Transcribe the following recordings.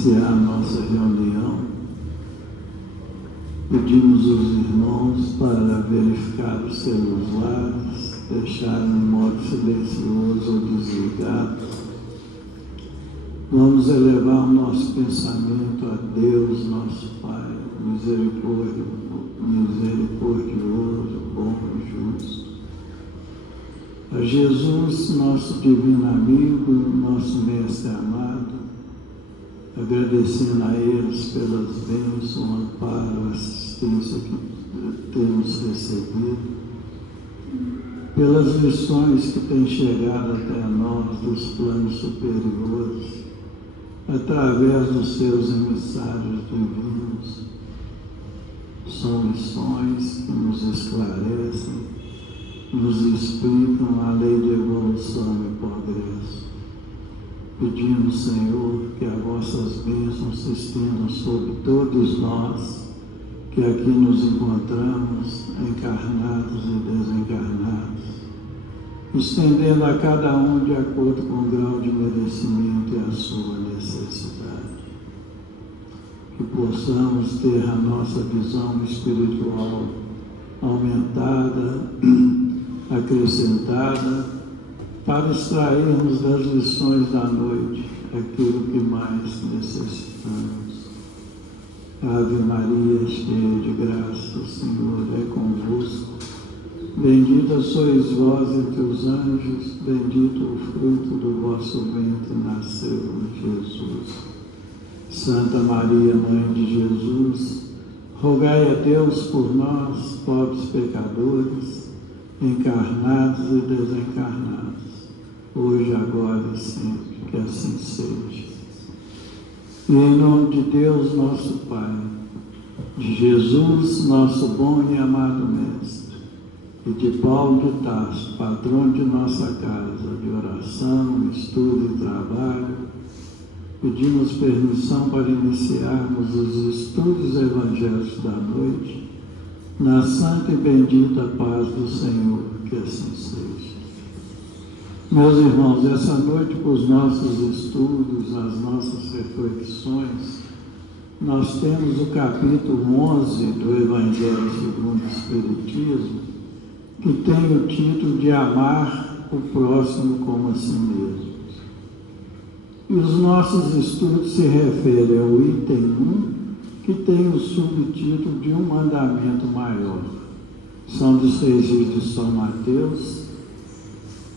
iniciar a nossa reunião, pedimos aos irmãos para verificar os celulares, deixar em modo silencioso ou desligado. Vamos elevar o nosso pensamento a Deus, nosso Pai, misericordioso, bom e justo. A Jesus, nosso divino amigo, nosso mestre amado, agradecendo a eles pelas bênçãos, o amparo, a assistência que temos recebido, pelas lições que têm chegado até nós dos planos superiores, através dos seus emissários divinos. São lições que nos esclarecem, nos explicam a lei de evolução e progresso. Pedimos, Senhor, que as vossas bênçãos se estendam sobre todos nós que aqui nos encontramos, encarnados e desencarnados, estendendo a cada um de acordo com o grau de merecimento e a sua necessidade. Que possamos ter a nossa visão espiritual aumentada, acrescentada, para extrairmos das lições da noite aquilo que mais necessitamos. Ave Maria, cheia de graça, o Senhor é convosco. Bendita sois vós entre os anjos, bendito o fruto do vosso ventre, nasceu Jesus. Santa Maria, Mãe de Jesus, rogai a Deus por nós, pobres pecadores, encarnados e desencarnados, hoje, agora e sempre, que assim seja. E em nome de Deus, nosso Pai, de Jesus, nosso bom e amado Mestre, e de Paulo de Tarso, patrão de nossa casa, de oração, estudo e trabalho, pedimos permissão para iniciarmos os estudos evangélicos da noite, na santa e bendita paz do Senhor, que assim seja. Meus irmãos, essa noite, para os nossos estudos, as nossas reflexões, nós temos o capítulo 11 do Evangelho segundo o Espiritismo, que tem o título de Amar o Próximo como a si mesmo. E os nossos estudos se referem ao item 1, que tem o subtítulo de um mandamento maior. São dos registros de São Mateus,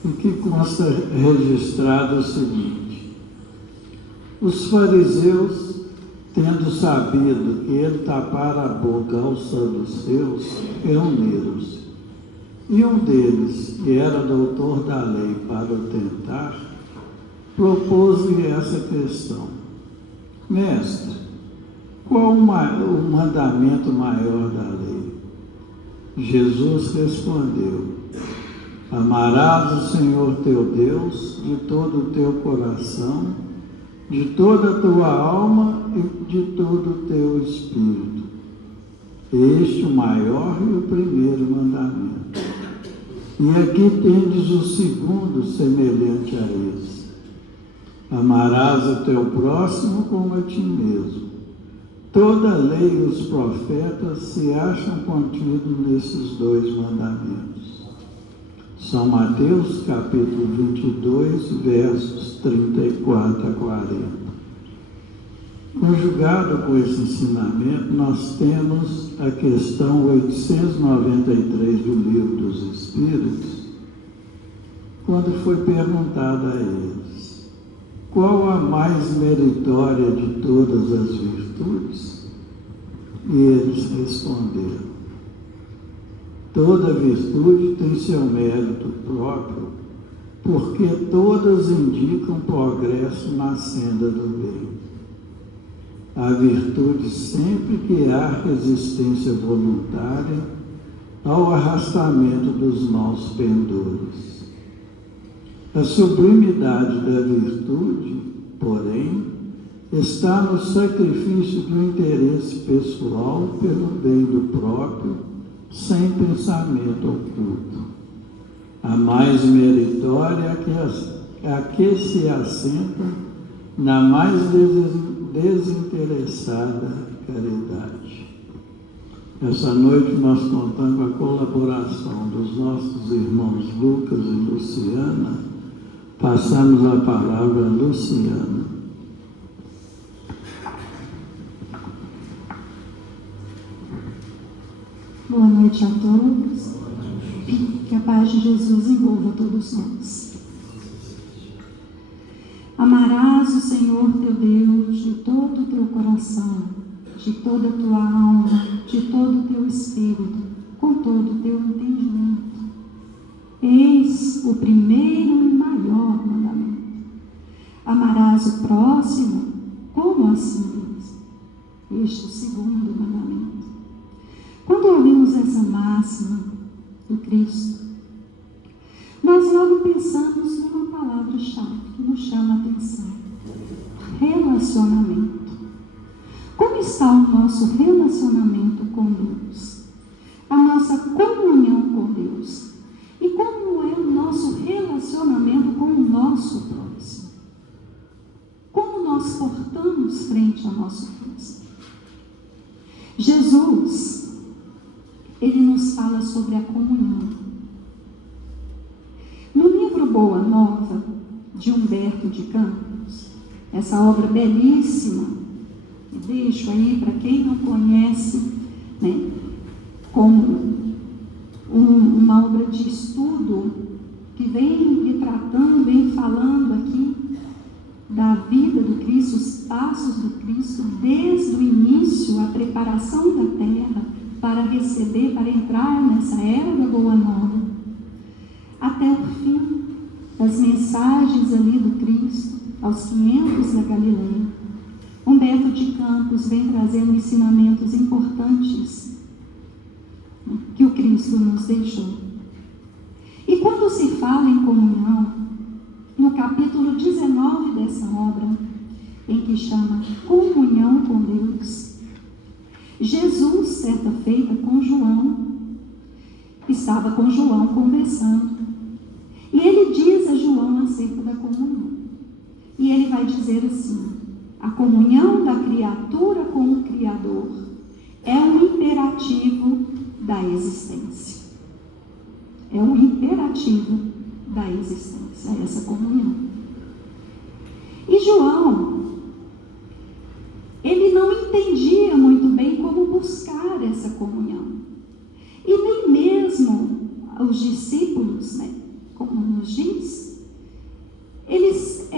e que consta registrado o seguinte: os fariseus, tendo sabido que ele tapara a boca aos saduceus, reuniram-se. E um deles, que era doutor da lei, para o tentar, propôs-lhe essa questão: Mestre, qual o mandamento maior da lei? Jesus respondeu: amarás o Senhor teu Deus de todo o teu coração, de toda a tua alma e de todo o teu espírito. Este o maior e o primeiro mandamento. E aqui tendes o segundo, semelhante a esse: amarás o teu próximo como a ti mesmo. Toda a lei e os profetas se acham contidos nesses dois mandamentos. São Mateus, capítulo 22, versos 34 a 40. Conjugado com esse ensinamento, nós temos a questão 893 do Livro dos Espíritos, quando foi perguntado a eles: qual a mais meritória de todas as virtudes? E eles responderam: toda virtude tem seu mérito próprio, porque todas indicam progresso na senda do bem. A virtude sempre que há resistência voluntária ao arrastamento dos maus pendores. A sublimidade da virtude, porém, está no sacrifício do interesse pessoal pelo bem do próprio, sem pensamento oculto. A mais meritória é a que se assenta na mais desinteressada caridade. Essa noite nós contamos com a colaboração dos nossos irmãos Lucas e Luciana. Passamos a palavra a Luciana. Boa noite a todos. Que a paz de Jesus envolva todos nós. Amarás o Senhor teu Deus de todo o teu coração, de toda a tua alma, de todo o teu espírito, com todo o teu entendimento. Eis o primeiro e maior mandamento. Amarás o próximo como a si mesmo. Este é o segundo mandamento. Quando ouvimos essa máxima do Cristo, nós logo pensamos numa palavra-chave que nos chama a atenção: relacionamento. Como está o nosso relacionamento com Deus? A nossa comunhão com Deus? E como é o nosso relacionamento com o nosso próximo? Como nós portamos frente ao nosso próximo? Jesus, ele nos fala sobre a comunhão. No livro Boa Nova, de Humberto de Campos, essa obra belíssima, que deixo aí para quem não conhece, né, como uma obra de estudo que vem retratando, vem falando aqui da vida do Cristo, os passos do Cristo, desde o início, a preparação da terra para receber, para entrar nessa era da Boa Nova, até o fim das mensagens ali do Cristo, aos 500 da Galileia. Humberto de Campos vem trazendo ensinamentos importantes que o Cristo nos deixou. E quando se fala em comunhão, no capítulo 19 dessa obra, em que chama Comunhão com Deus, Jesus, certa feita com João, estava com João conversando. E ele diz a João acerca da comunhão. E ele vai dizer assim: a comunhão da criatura com o Criador é um imperativo da existência. É um imperativo da existência, essa comunhão. E João, ele não entendia muito bem como buscar essa comunhão. E nem mesmo os discípulos, né, como nos diz, eles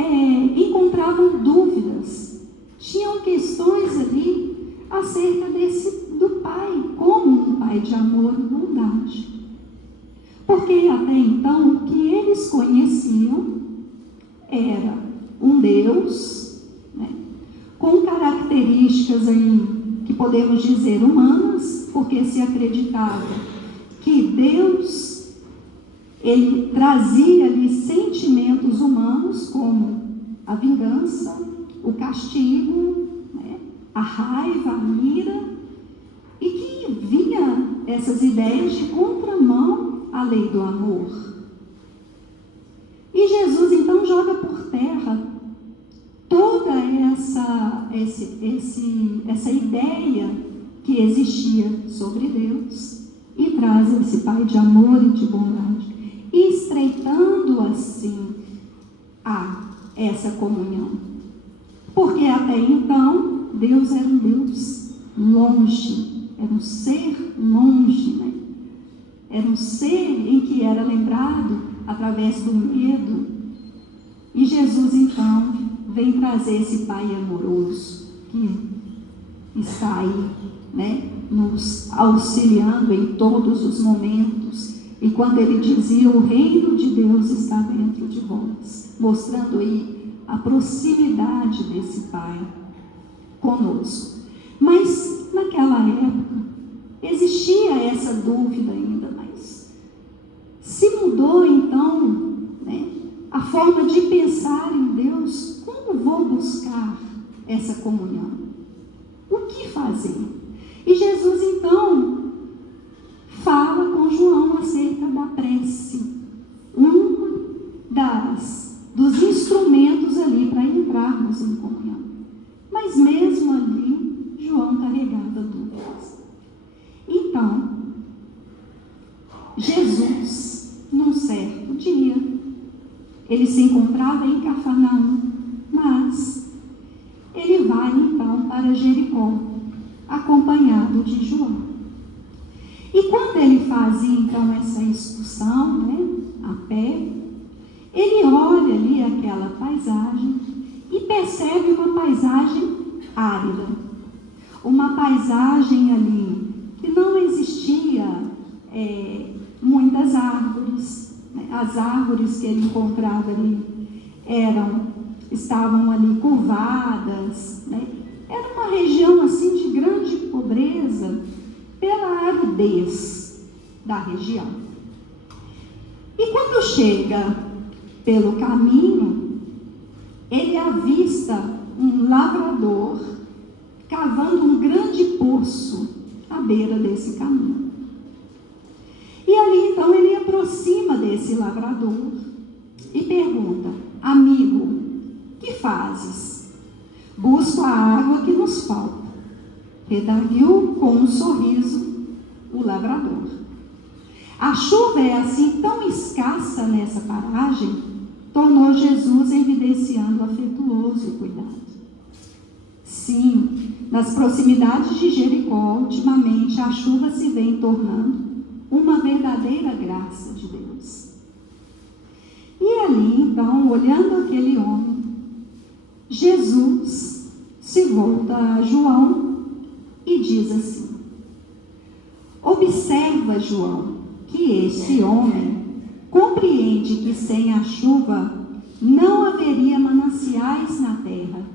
encontravam dúvidas, tinham questões ali acerca do Pai, como um Pai de amor e bondade. Porque até então o que eles conheciam era um Deus, né, com características aí que podemos dizer humanas, porque se acreditava que Deus, ele trazia ali sentimentos humanos como a vingança, o castigo, né, a raiva, a ira, e que vinha essas ideias de contramão à lei do amor. E Jesus então joga por terra toda essa ideia que existia sobre Deus e traz esse Pai de amor e de bondade, estreitando assim essa comunhão. Porque até então Deus era um Deus longe, era um ser longe, né? Era um ser em que era lembrado através do medo. E Jesus então vem trazer esse Pai amoroso que está aí, né, nos auxiliando em todos os momentos. E quando ele dizia: o reino de Deus está dentro de vós, mostrando aí a proximidade desse Pai conosco. Mas naquela época existia essa dúvida ainda, mas se mudou então, né, a forma de pensar em Deus. Como vou buscar essa comunhão? O que fazer? E Jesus então fala com João acerca da prece, dos instrumentos ali para entrarmos em comunhão. Mas mesmo Ele se encontrava em Cafarnaum, mas ele vai então para Jericó, acompanhado de João. E quando ele fazia então essa excursão, né, a pé, ele olha ali aquela paisagem e percebe uma paisagem árida, uma paisagem ali que não existia muitas árvores, né? As árvores que ele encontrava ali estavam ali curvadas, né? Era uma região assim de grande pobreza pela aridez da região. E quando chega pelo caminho, ele avista um lavrador cavando um grande poço à beira desse caminho. E ali então ele aproxima desse lavrador e pergunta: amigo, que fazes? Busco a água que nos falta. Redarguiu com um sorriso o lavrador. A chuva é assim tão escassa nessa paragem, tornou Jesus evidenciando afetuoso cuidado. Sim, nas proximidades de Jericó, ultimamente a chuva se vem tornando uma verdadeira graça de Deus. E ali, então, olhando aquele homem, Jesus se volta a João e diz assim: observa, João, que este homem compreende que sem a chuva não haveria mananciais na terra,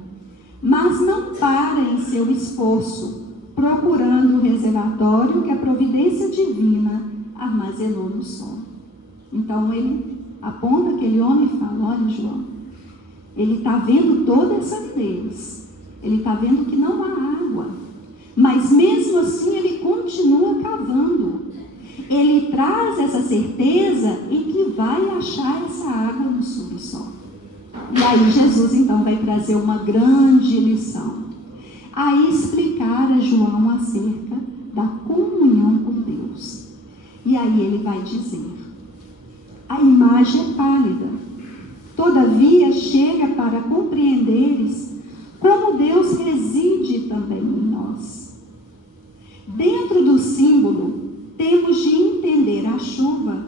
mas não para em seu esforço, procurando o reservatório que a providência divina armazenou no solo. Então ele aponta aquele homem e fala: olha, João, ele está vendo toda essa aridez, ele está vendo que não há água, mas mesmo assim ele continua cavando. Ele traz essa certeza em que vai achar essa água no subsolo. E aí Jesus então vai trazer uma grande lição, a explicar a João acerca da comunhão com Deus. E aí ele vai dizer: a imagem é pálida, todavia chega para compreenderes como Deus reside também em nós. Dentro do símbolo, temos de entender a chuva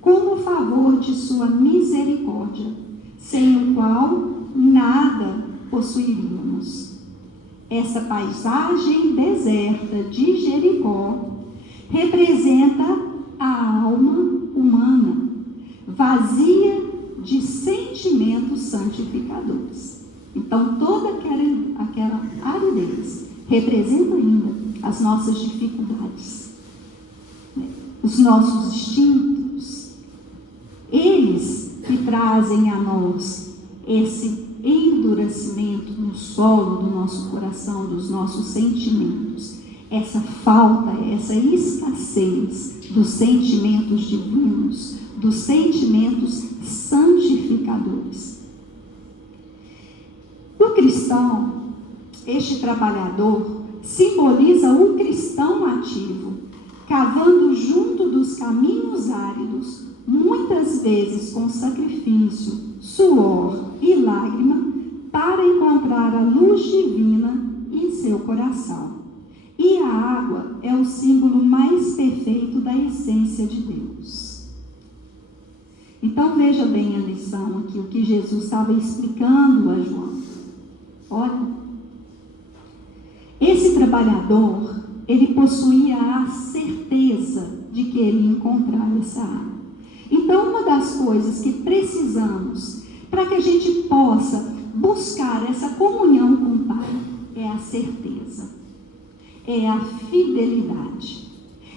como favor de sua misericórdia, sem o qual nada possuiríamos. Essa paisagem deserta de Jericó representa a alma humana, vazia de sentimentos santificadores. Então, toda aquela aridez representa ainda as nossas dificuldades, né? Os nossos instintos, eles que trazem a nós esse endurecimento no solo do nosso coração, dos nossos sentimentos, essa falta, essa escassez dos sentimentos divinos, dos sentimentos santificadores. O cristão, este trabalhador, simboliza um cristão ativo, cavando junto dos caminhos áridos, muitas vezes com sacrifício, suor e lágrima, para encontrar a luz divina em seu coração. E a água é o símbolo mais perfeito da essência de Deus. Então veja bem a lição aqui, o que Jesus estava explicando a João. Olha, esse trabalhador, ele possuía a certeza de que ele ia encontrar essa água. Então, uma das coisas que precisamos para que a gente possa buscar essa comunhão com o Pai é a certeza, é a fidelidade,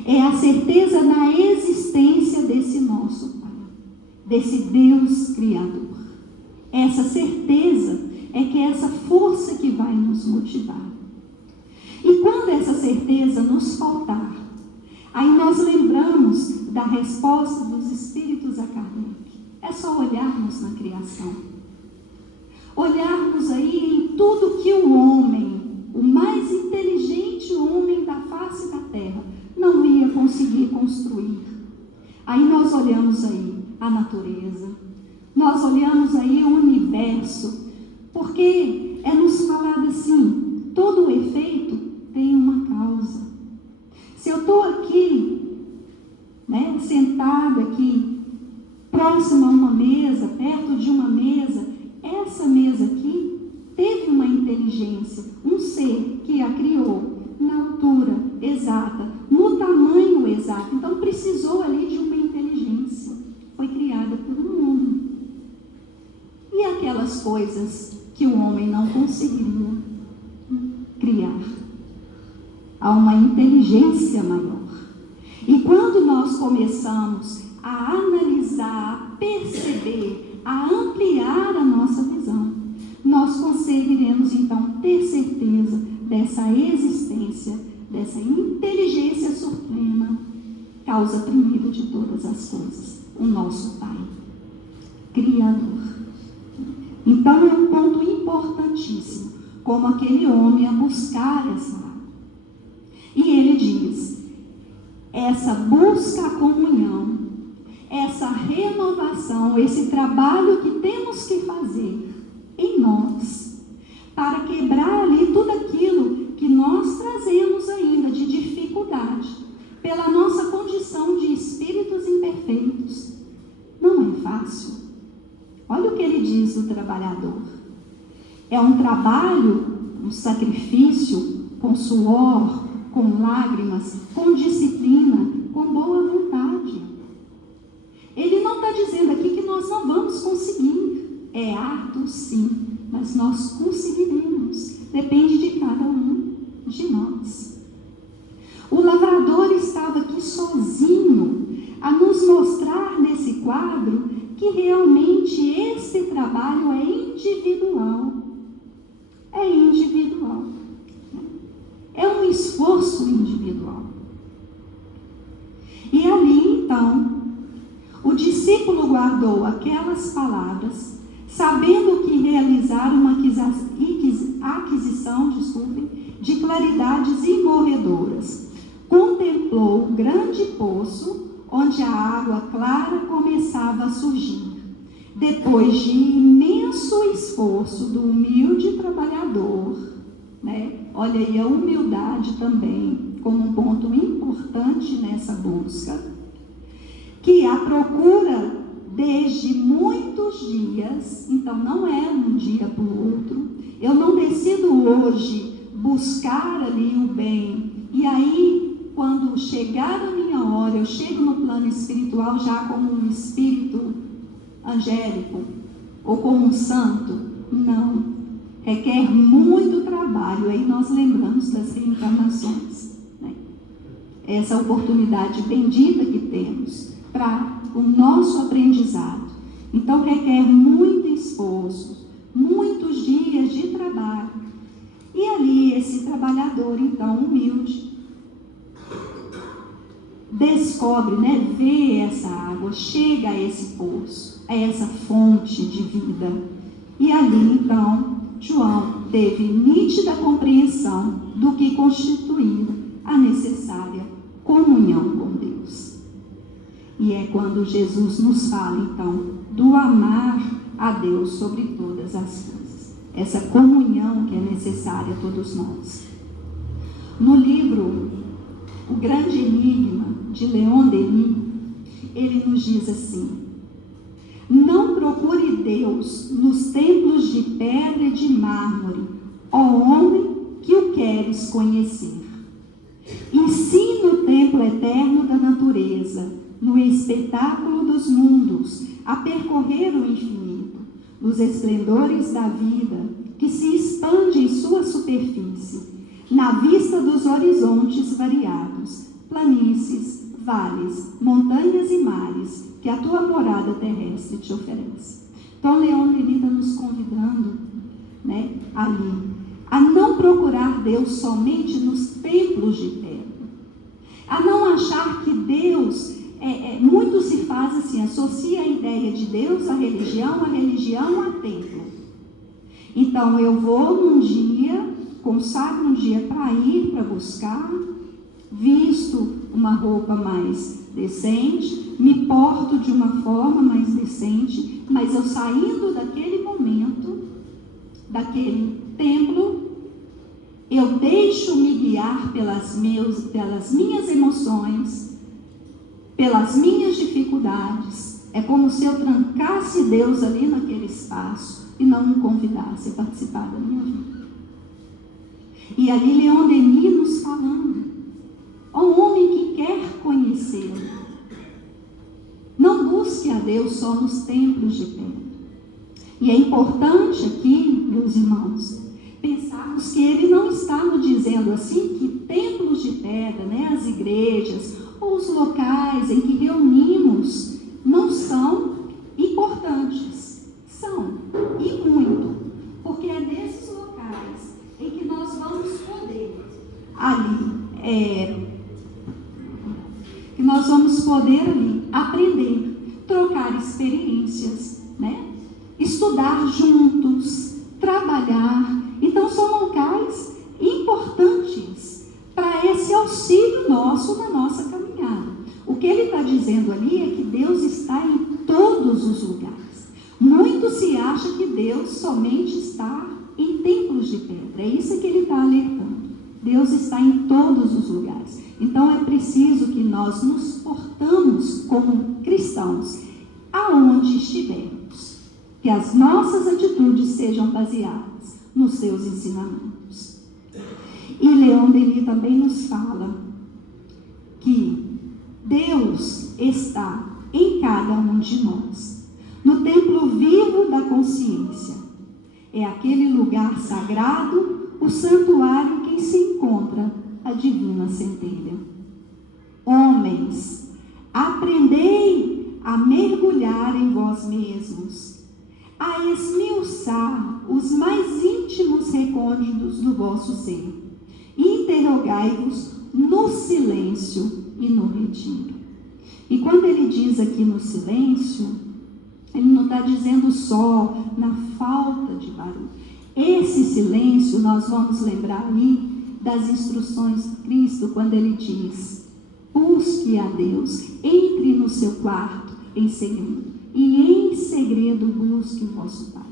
é a certeza na existência desse nosso Pai, desse Deus Criador. Essa certeza é que é essa força que vai nos motivar. E quando essa certeza nos faltar, aí nós lembramos da resposta dos Espíritos a Kardec. É só olharmos na criação. Olharmos aí em tudo que o homem, o mais inteligente homem da face da terra, não ia conseguir construir. Aí nós olhamos aí a natureza, nós olhamos verso, porque é nos falado assim: todo efeito tem uma causa. Se eu estou aqui, né, sentada aqui, próxima a uma mesa, perto de uma mesa, essa mesa aqui teve uma inteligência, um ser que a criou na altura exata, no tamanho exato. Então precisou ali de uma inteligência. Foi criada por um homem. E aquelas coisas que o homem não conseguiria criar? Há uma inteligência maior. E quando nós começamos a analisar, a perceber, a ampliar a nossa visão, nós conseguiremos então ter certeza dessa existência, dessa inteligência suprema, causa primeira de todas as coisas, o nosso Pai, Criador. Então é um ponto importantíssimo, como aquele homem a buscar essa água. E ele diz, essa busca à comunhão, essa renovação, esse trabalho que temos que fazer em nós, para quebrar ali tudo aquilo que nós trazemos ainda de dificuldade, pela nossa condição de espíritos imperfeitos. Não é fácil. Olha o que ele diz do trabalhador. É um trabalho, um sacrifício, com suor, com lágrimas, com disciplina, com boa vontade. Ele não está dizendo aqui que nós não vamos conseguir. É árduo, sim, mas nós conseguiremos. Depende de cada um de nós. O lavrador estava aqui sozinho a nos mostrar nesse quadro que realmente esse trabalho é individual. É individual. É um esforço individual. E ali, então, o discípulo guardou aquelas palavras, sabendo que realizar uma aquisição, de claridades imorredoras. Contemplou o grande poço, onde a água clara começava a surgir. Depois de imenso esforço do humilde trabalhador, né? Olha aí a humildade também como um ponto importante nessa busca, que a procura desde muitos dias, então não é um dia para o outro. Eu não decido hoje buscar ali o bem, e aí quando chegar a minha hora, eu chego no plano espiritual já como um espírito angélico ou como um santo. Não, requer muito trabalho. Aí nós lembramos das reencarnações, né? Essa oportunidade bendita que temos para o nosso aprendizado. Então requer muito esforço, muitos dias de trabalho. E ali esse trabalhador, então, humilde, descobre, né, vê essa água, chega a esse poço, a essa fonte de vida. E ali, então, João teve nítida compreensão do que constituía a necessária comunhão com Deus. E é quando Jesus nos fala, então, do amar a Deus sobre todas as coisas. Essa comunhão que é necessária a todos nós. No livro O Grande Enigma, de Leon Denis, ele nos diz assim: não procure Deus nos templos de pedra e de mármore, ó homem que o queres conhecer. Ensine o templo eterno da natureza, no espetáculo dos mundos, a percorrer o infinito, nos esplendores da vida, que se expande em sua superfície, na vista dos horizontes variados, planícies, vales, montanhas e mares, que a tua morada terrestre te oferece. Então, Leon Denis está nos convidando, né, ali, a não procurar Deus somente nos templos de pedra, a não achar que Deus, muito se faz assim, associa a ideia de Deus à religião a templo. Então, eu vou num dia, consagro um dia para ir, para buscar, visto uma roupa mais decente, me porto de uma forma mais decente, mas eu saindo daquele momento, daquele templo, eu deixo-me guiar pelas minhas emoções, pelas minhas dificuldades. É como se eu trancasse Deus ali naquele espaço e não o convidasse a participar da minha vida. E ali Leon Denis nos falando, ao homem que quer conhecê-lo, não busque a Deus só nos templos de pedra. E é importante aqui, meus irmãos, pensarmos que ele não está nos dizendo assim que templos de pedra, as igrejas ou os locais em que reunimos não são importantes. São, e muito, porque é nesses locais em que nós vamos poder aprender, trocar experiências, estudar juntos, trabalhar. Então são locais importantes para esse auxílio nosso na nossa caminhada. O que ele está dizendo ali é que Deus está em todos os lugares. Muito se acha que Deus somente está em templos de pedra. É isso que ele está alertando. Deus está em todos os lugares. Então é preciso que nós nos portamos como cristãos aonde estivermos. Que as nossas atitudes sejam baseadas nos seus ensinamentos. E Leon Denis também nos fala que Deus está em cada um de nós, no templo vivo da consciência. É aquele lugar sagrado, o santuário em que se encontra a divina centelha. Homens, aprendei a mergulhar em vós mesmos, a esmiuçar os mais íntimos recônditos do vosso ser, e interrogai-vos no silêncio e no retiro. E quando ele diz aqui no silêncio, ele não está dizendo só na falta de barulho. Esse silêncio, nós vamos lembrar aí das instruções de Cristo, quando ele diz: busque a Deus, entre no seu quarto em segredo, e em segredo busque o vosso Pai.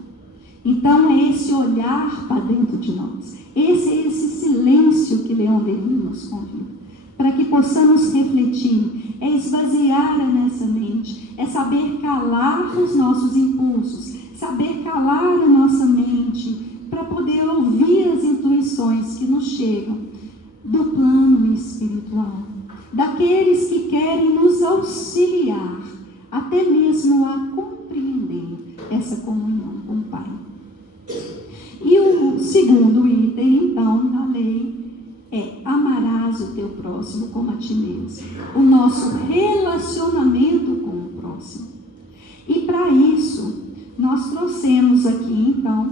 Então é esse olhar para dentro de nós, esse silêncio que Leon Denis nos convida, para que possamos refletir, é esvaziar a nossa mente, é saber calar os nossos impulsos, saber calar a nossa mente, para poder ouvir as intuições que nos chegam do plano espiritual, daqueles que querem nos auxiliar, até mesmo a compreender essa comunhão com o Pai. E o segundo item, então, na lei, é: amarás o teu próximo como a ti mesmo. O nosso relacionamento com o próximo. E para isso, nós trouxemos aqui, então,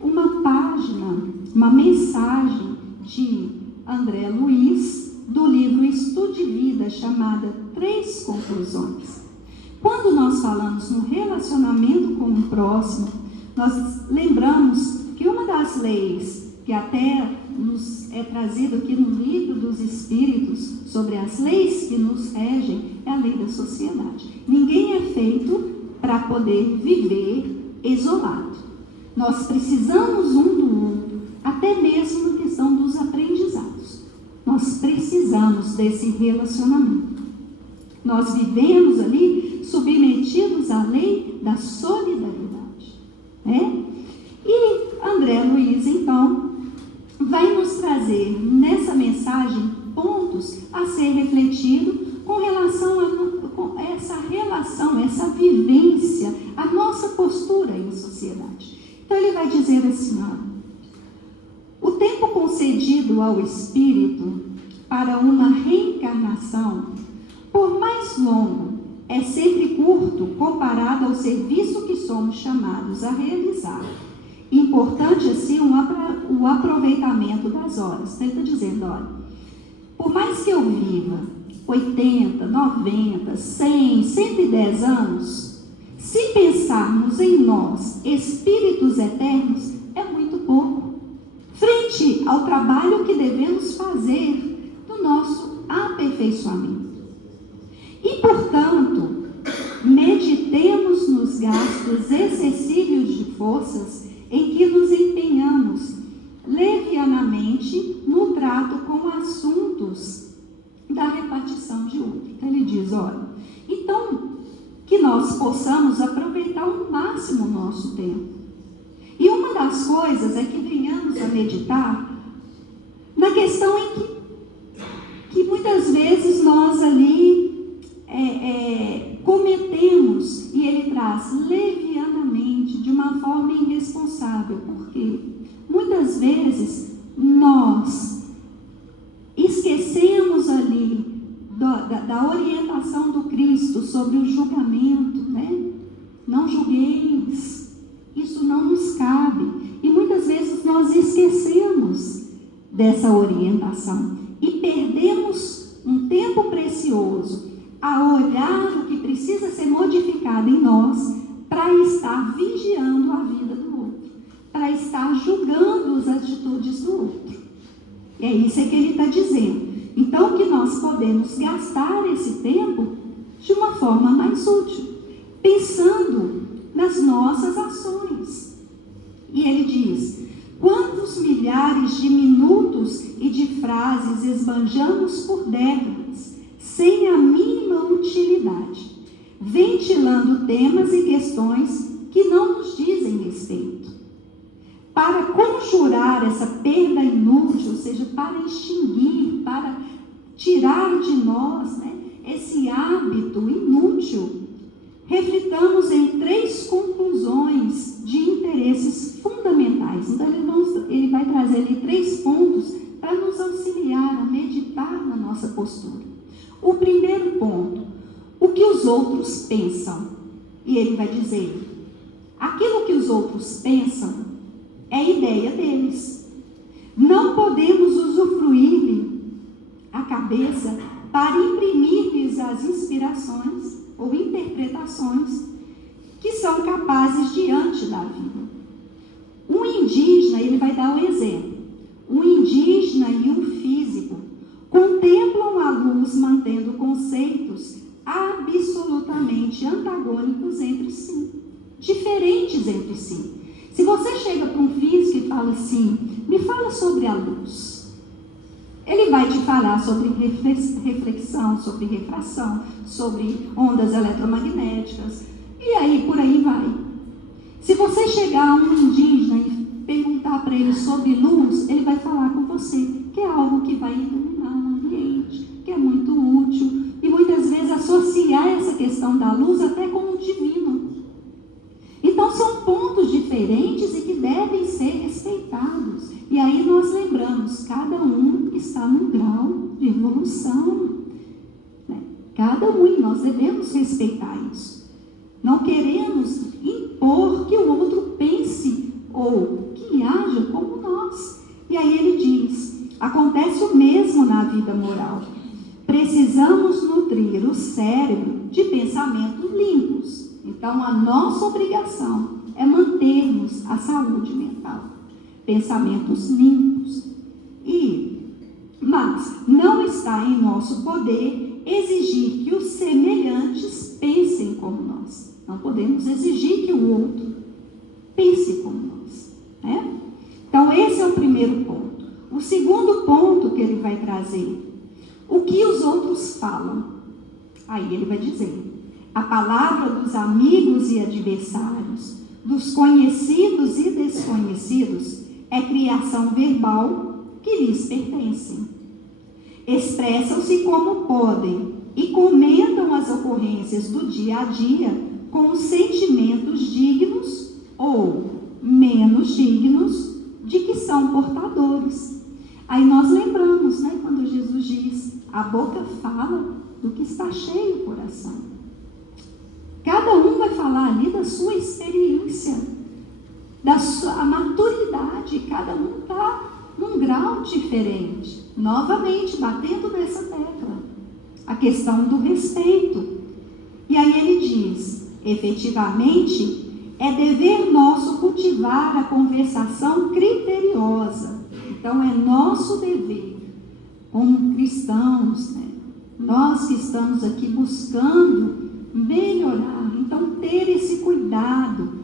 uma página, uma mensagem de André Luiz, do livro Estude Vida, chamada 3 Conclusões. Quando nós falamos no relacionamento com o próximo, nós lembramos que uma das leis que até nos é trazido aqui no livro dos Espíritos, sobre as leis que nos regem, é a lei da sociedade. Ninguém é feito para poder viver isolado. Nós precisamos um do outro, até mesmo na questão dos aprendizados. Nós precisamos desse relacionamento. Nós vivemos ali submetidos à lei da solidariedade, E André Luiz, então, vai nos trazer nessa mensagem pontos a ser refletido com relação a essa relação, essa vivência, a nossa postura em sociedade. Então ele vai dizer assim, o tempo concedido ao espírito para uma reencarnação, por mais longo, é sempre curto comparado ao serviço que somos chamados a realizar. Importante assim o aproveitamento das horas. Ele está dizendo, olha, por mais que eu viva 80, 90, 100, 110 anos, se pensarmos em nós, espíritos eternos, é muito pouco, frente ao trabalho que devemos fazer do nosso aperfeiçoamento. E, portanto, meditemos nos gastos excessivos de forças em que nos empenhamos nós possamos aproveitar ao máximo o nosso tempo. E uma das coisas é que venhamos a meditar na questão em que muitas vezes nós ali cometemos, e ele traz levianamente, de uma forma irresponsável, porque muitas vezes nós esquecemos ali da orientação do Cristo sobre o julgamento, né? Não julgueis, isso não nos cabe. E muitas vezes nós esquecemos dessa orientação e perdemos um tempo precioso a olhar o que precisa ser modificado em nós para estar vigiando a vida do outro, para estar julgando as atitudes do outro. E é isso que ele está dizendo. Então, que nós podemos gastar esse tempo de uma forma mais útil, pensando nas nossas ações. E ele diz: quantos milhares de minutos e de frases esbanjamos por décadas, sem a mínima utilidade, ventilando temas e questões que não nos dizem respeito. Para conjurar essa perda inútil, ou seja, para extinguir, para tirar de nós, né, esse hábito inútil, reflitamos em 3 conclusões de interesses fundamentais. Então, ele vai trazer ali 3 pontos para nos auxiliar a meditar na nossa postura. O primeiro ponto: o que os outros pensam. E ele vai dizer: aquilo que os outros pensam é ideia deles. Não podemos usufruir a cabeça para imprimir-lhes as inspirações ou interpretações que são capazes diante da vida. Um indígena, ele vai dar um exemplo. Um indígena e um físico contemplam a luz mantendo conceitos absolutamente antagônicos entre si, diferentes entre si. Se você chega para um físico e fala assim: me fala sobre a luz, ele vai te falar sobre reflexão, sobre refração, sobre ondas eletromagnéticas, e aí por aí vai. Se você chegar a um indígena e perguntar para ele sobre luz, ele vai falar com você que é algo que vai iluminar o ambiente, que é muito útil, e muitas vezes associar essa questão da luz até com o divino. Então são pontos diferentes e que devem ser respeitados. E aí nós lembramos, cada um está num grau de evolução, né? Cada um, e nós devemos respeitar isso. Não queremos impor que o outro pense ou que haja como nós. E aí ele diz: acontece o mesmo na vida moral. Precisamos nutrir o cérebro de pensamentos limpos. Então, a nossa obrigação é mantermos a saúde mental, pensamentos limpos. Mas não está em nosso poder exigir que os semelhantes pensem como nós. Não podemos exigir que o outro pense como nós, né? Então, esse é o primeiro ponto. O segundo ponto que ele vai trazer: o que os outros falam. Aí ele vai dizer: a palavra dos amigos e adversários, dos conhecidos e desconhecidos, é criação verbal que lhes pertence. Expressam-se como podem e comentam as ocorrências do dia a dia com os sentimentos dignos ou menos dignos de que são portadores. Aí nós lembramos, né, quando Jesus diz: a boca fala do que está cheio o coração. Cada um vai falar ali da sua experiência, da sua maturidade. Cada um está num grau diferente. Novamente, batendo nessa tecla, a questão do respeito. E aí ele diz: efetivamente, é dever nosso cultivar a conversação criteriosa. Então, é nosso dever, como cristãos, né? Nós que estamos aqui buscando melhorar, então ter esse cuidado,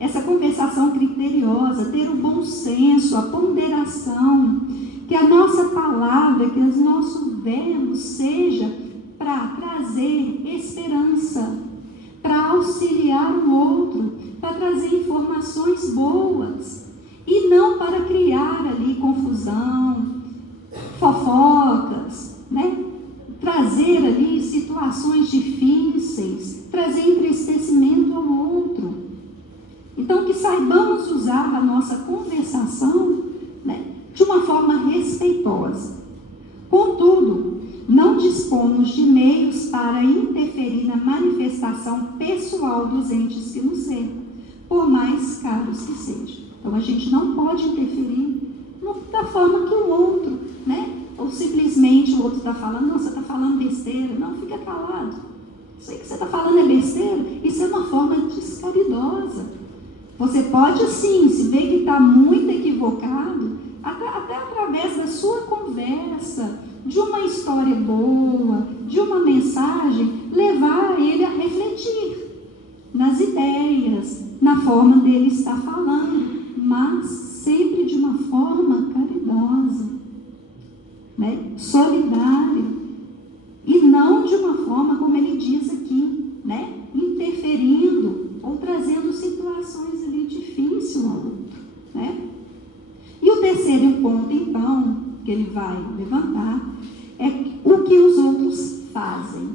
essa conversação criteriosa, ter o bom senso, a ponderação, que a nossa palavra, que os nossos verbos seja para trazer esperança, para para auxiliar o outro, para trazer informações boas, e não para criar ali confusão, fofocas, né? Trazer ali situações difíceis, trazer entristecimento ao outro. Então, que saibamos usar a nossa conversação, né, de uma forma respeitosa. Contudo, não dispomos de meios para interferir na manifestação pessoal dos entes que nos cercam, por mais caros que sejam. Então, a gente não pode interferir da forma que o outro, né? Ou simplesmente o outro está falando, não, você está falando besteira. Não, fica calado. Isso aí que você está falando é besteira. Isso é uma forma descaridosa. Você pode, sim, se ver que está muito equivocado, até através da sua conversa, de uma história boa, de uma mensagem, levar ele a refletir nas ideias, na forma dele estar falando, mas sempre de uma forma caridosa, né? Solidária, e não de uma forma, como ele diz aqui, né? Interferindo ou trazendo situações ali difíceis ao outro, né? E o terceiro ponto, então, que ele vai levantar, é o que os outros fazem.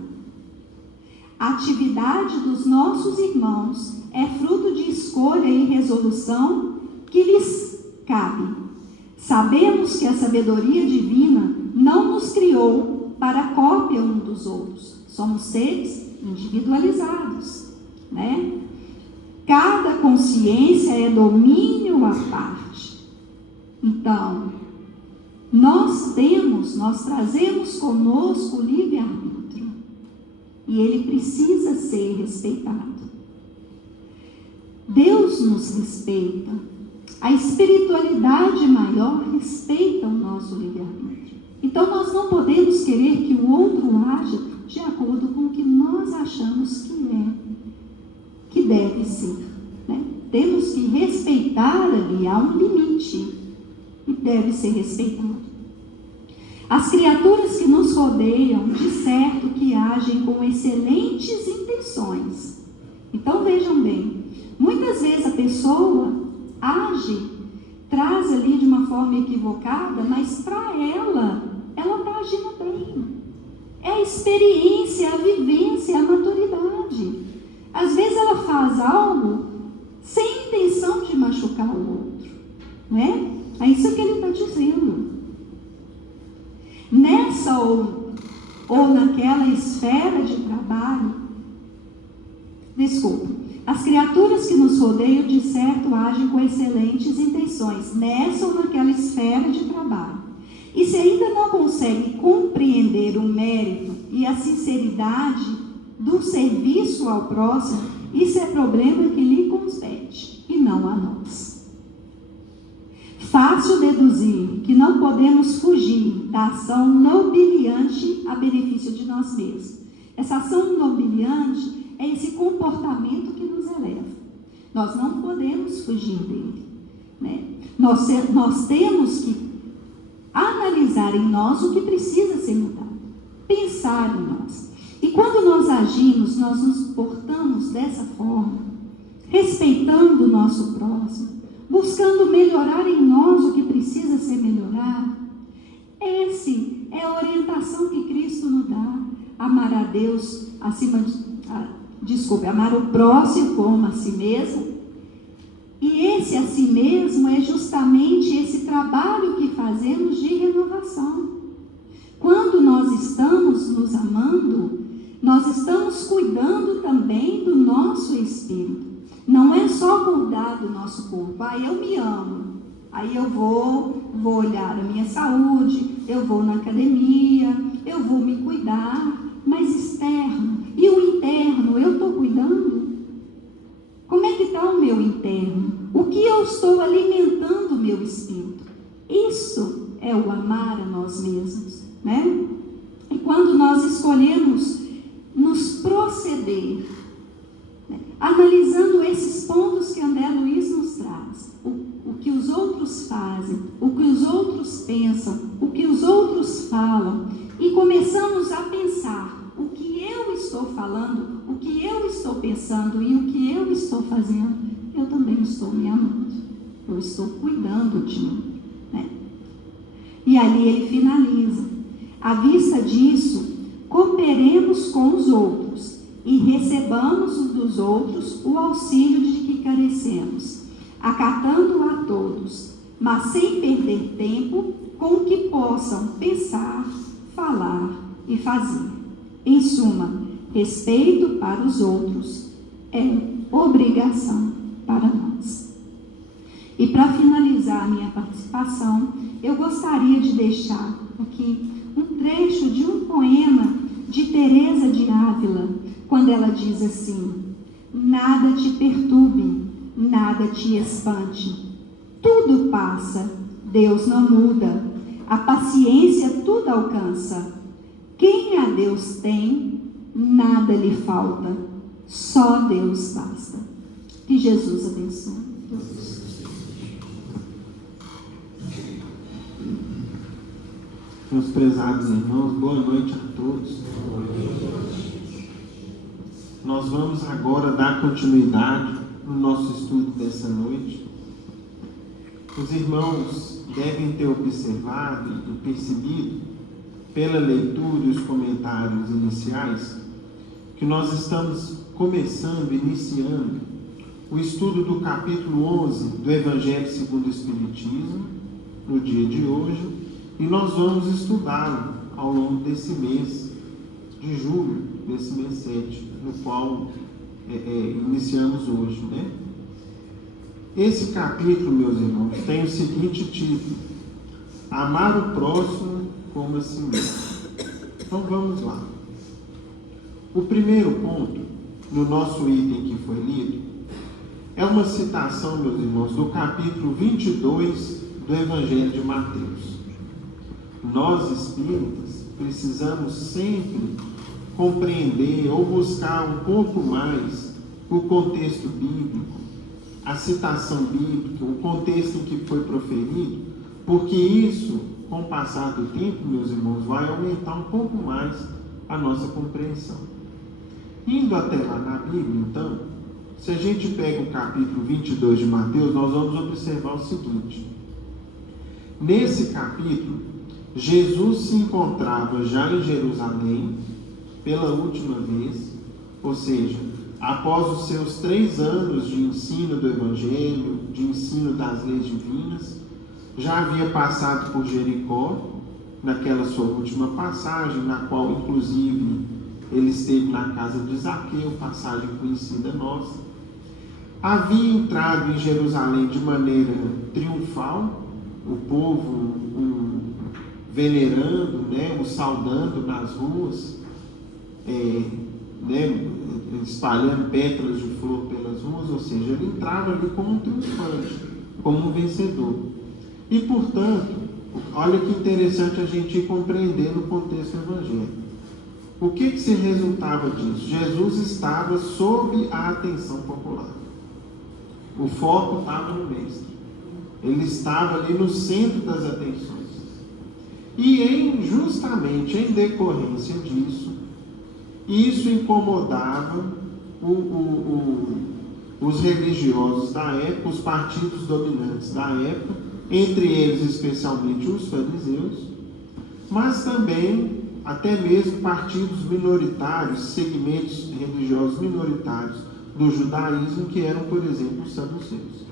A atividade dos nossos irmãos é fruto de escolha e resolução que lhes cabe. Sabemos que a sabedoria divina não nos criou para cópia um dos outros. Somos seres individualizados, né? Cada consciência é domínio à parte. Então, nós trazemos conosco o livre-arbítrio, e ele precisa ser respeitado. Deus nos respeita, a espiritualidade maior respeita o nosso livre-arbítrio. Então, nós não podemos querer que o outro haja de acordo com o que nós achamos que deve ser, né? Temos que respeitar ali, há um limite, e deve ser respeitado. As criaturas que nos rodeiam, de certo que agem com excelentes intenções. Então, vejam bem, muitas vezes a pessoa age, traz ali de uma forma equivocada, mas para ela está agindo bem. É a experiência, a vivência, a maturidade. Às vezes ela faz algo sem intenção de machucar o outro, né? É isso que ele está dizendo. Nessa ou naquela esfera de trabalho, as criaturas que nos rodeiam, de certo, agem com excelentes intenções, nessa ou naquela esfera de trabalho. E se ainda não consegue compreender o mérito e a sinceridade do serviço ao próximo, isso é problema que lhe compete e não a nós. Fácil deduzir que não podemos fugir da ação nobiliante a benefício de nós mesmos. Essa ação nobiliante é esse comportamento que nos eleva. Nós não podemos fugir dele, né? Nós temos que analisar em nós o que precisa ser mudado, pensar em nós. E quando nós agimos, nós nos portamos dessa forma, respeitando o nosso próximo, buscando melhorar em nós o que precisa ser melhorado. Essa é a orientação que Cristo nos dá. Amar a Deus amar o próximo como a si mesmo. E esse a si mesmo é justamente esse trabalho que fazemos de renovação. Quando nós estamos nos amando, nós estamos cuidando também do nosso espírito. Não é só cuidar do nosso corpo. Eu me amo. Aí eu vou olhar a minha saúde, eu vou na academia, eu vou me cuidar, mas externo. E o interno, eu estou cuidando? Como é que está o meu interno? O que eu estou alimentando o meu espírito? Isso é o amar a nós mesmos, né? E quando nós escolhemos nos proceder, né, analisando esses pontos que André Luiz nos traz, o que os outros fazem, o que os outros pensam, o que os outros falam, e começamos a pensar o que eu estou falando, o que eu estou pensando e o que eu estou fazendo, eu também estou me amando. Eu estou cuidando de mim, né? E ali ele finaliza: à vista disso, cooperemos com os outros e recebamos dos outros o auxílio de que carecemos, acatando a todos, mas sem perder tempo com o que possam pensar, falar e fazer. Em suma, respeito para os outros é obrigação para nós. E para finalizar a minha participação, eu gostaria de deixar aqui um trecho de um poema de Teresa de Ávila, quando ela diz assim: nada te perturbe, nada te espante, tudo passa, Deus não muda, a paciência tudo alcança. Quem a Deus tem, nada lhe falta, só Deus basta. Que Jesus abençoe. Meus prezados irmãos, boa noite a todos. Nós vamos agora dar continuidade no nosso estudo dessa noite. Os irmãos devem ter observado e percebido, pela leitura e os comentários iniciais, que nós estamos iniciando o estudo do capítulo 11 do Evangelho segundo o Espiritismo, no dia de hoje, e nós vamos estudá-lo ao longo desse mês de julho, desse mês 7, no qual iniciamos hoje, né? Esse capítulo, meus irmãos, tem o seguinte título: amar o próximo como a si mesmo. Então vamos lá. O primeiro ponto, no nosso item que foi lido, é uma citação, meus irmãos, do capítulo 22 do Evangelho de Mateus. Nós, espíritas, precisamos sempre compreender ou buscar um pouco mais o contexto bíblico, a citação bíblica, o contexto em que foi proferido, porque isso, com o passar do tempo, meus irmãos, vai aumentar um pouco mais a nossa compreensão. Indo até lá na Bíblia, então, se a gente pega o capítulo 22 de Mateus, nós vamos observar o seguinte: nesse capítulo, Jesus se encontrava já em Jerusalém pela última vez, ou seja, após os seus 3 anos de ensino do Evangelho, de ensino das leis divinas, já havia passado por Jericó, naquela sua última passagem, na qual, inclusive, ele esteve na casa de Zaqueu, passagem conhecida nossa. Havia entrado em Jerusalém de maneira triunfal, o povo venerando, né, o saudando nas ruas, espalhando pétalas de flor pelas ruas, ou seja, ele entrava ali como um triunfante, como um vencedor. E, portanto, olha que interessante a gente ir compreendendo o contexto evangélico. O que se resultava disso? Jesus estava sob a atenção popular. O foco estava no Mestre. Ele estava ali no centro das atenções. E justamente em decorrência disso, isso incomodava os religiosos da época, os partidos dominantes da época, entre eles especialmente os fariseus, mas também até mesmo partidos minoritários, segmentos religiosos minoritários do judaísmo, que eram, por exemplo, os saduceus.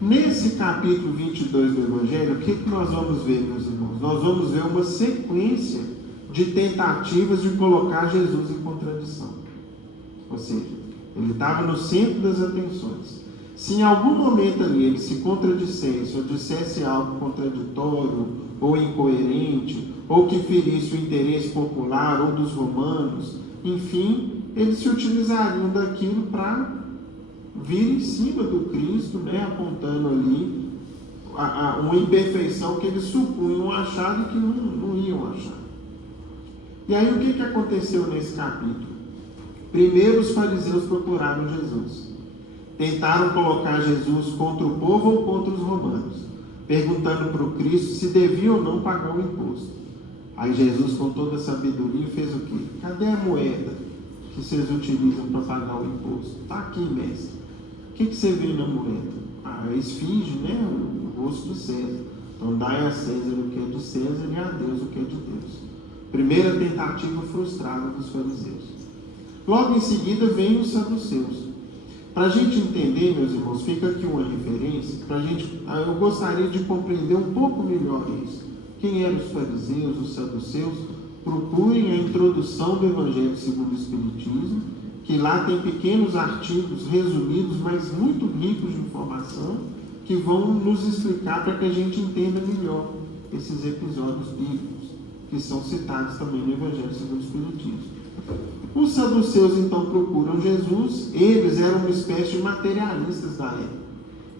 Nesse capítulo 22 do Evangelho, o que nós vamos ver, meus irmãos? Nós vamos ver uma sequência de tentativas de colocar Jesus em contradição. Ou seja, ele estava no centro das atenções. Se em algum momento ali ele se contradissesse ou dissesse algo contraditório ou incoerente, ou que ferisse o interesse popular ou dos romanos, enfim, eles se utilizariam daquilo para vir em cima do Cristo, né, apontando ali uma imperfeição que eles supunham achar e que não iam achar. E aí o que aconteceu nesse capítulo? Primeiro os fariseus procuraram Jesus. Tentaram colocar Jesus contra o povo ou contra os romanos, perguntando para o Cristo se devia ou não pagar o imposto. Aí Jesus, com toda a sabedoria, fez o quê? Cadê a moeda que vocês utilizam para pagar o imposto? Está aqui, mestre. O que você vê na moeda? A esfinge, né? O rosto de César. Então, dai a César o que é de César e a Deus o que é de Deus. Primeira tentativa frustrada dos fariseus. Logo em seguida, vem os saduceus. Para a gente entender, meus irmãos, fica aqui uma referência. Eu gostaria de compreender um pouco melhor isso. Quem eram os fariseus, os saduceus? Procurem a introdução do Evangelho segundo o Espiritismo, que lá tem pequenos artigos resumidos, mas muito ricos de informação, que vão nos explicar para que a gente entenda melhor esses episódios bíblicos, que são citados também no Evangelho segundo o Espiritismo. Os saduceus então procuram Jesus. Eles eram uma espécie de materialistas da época.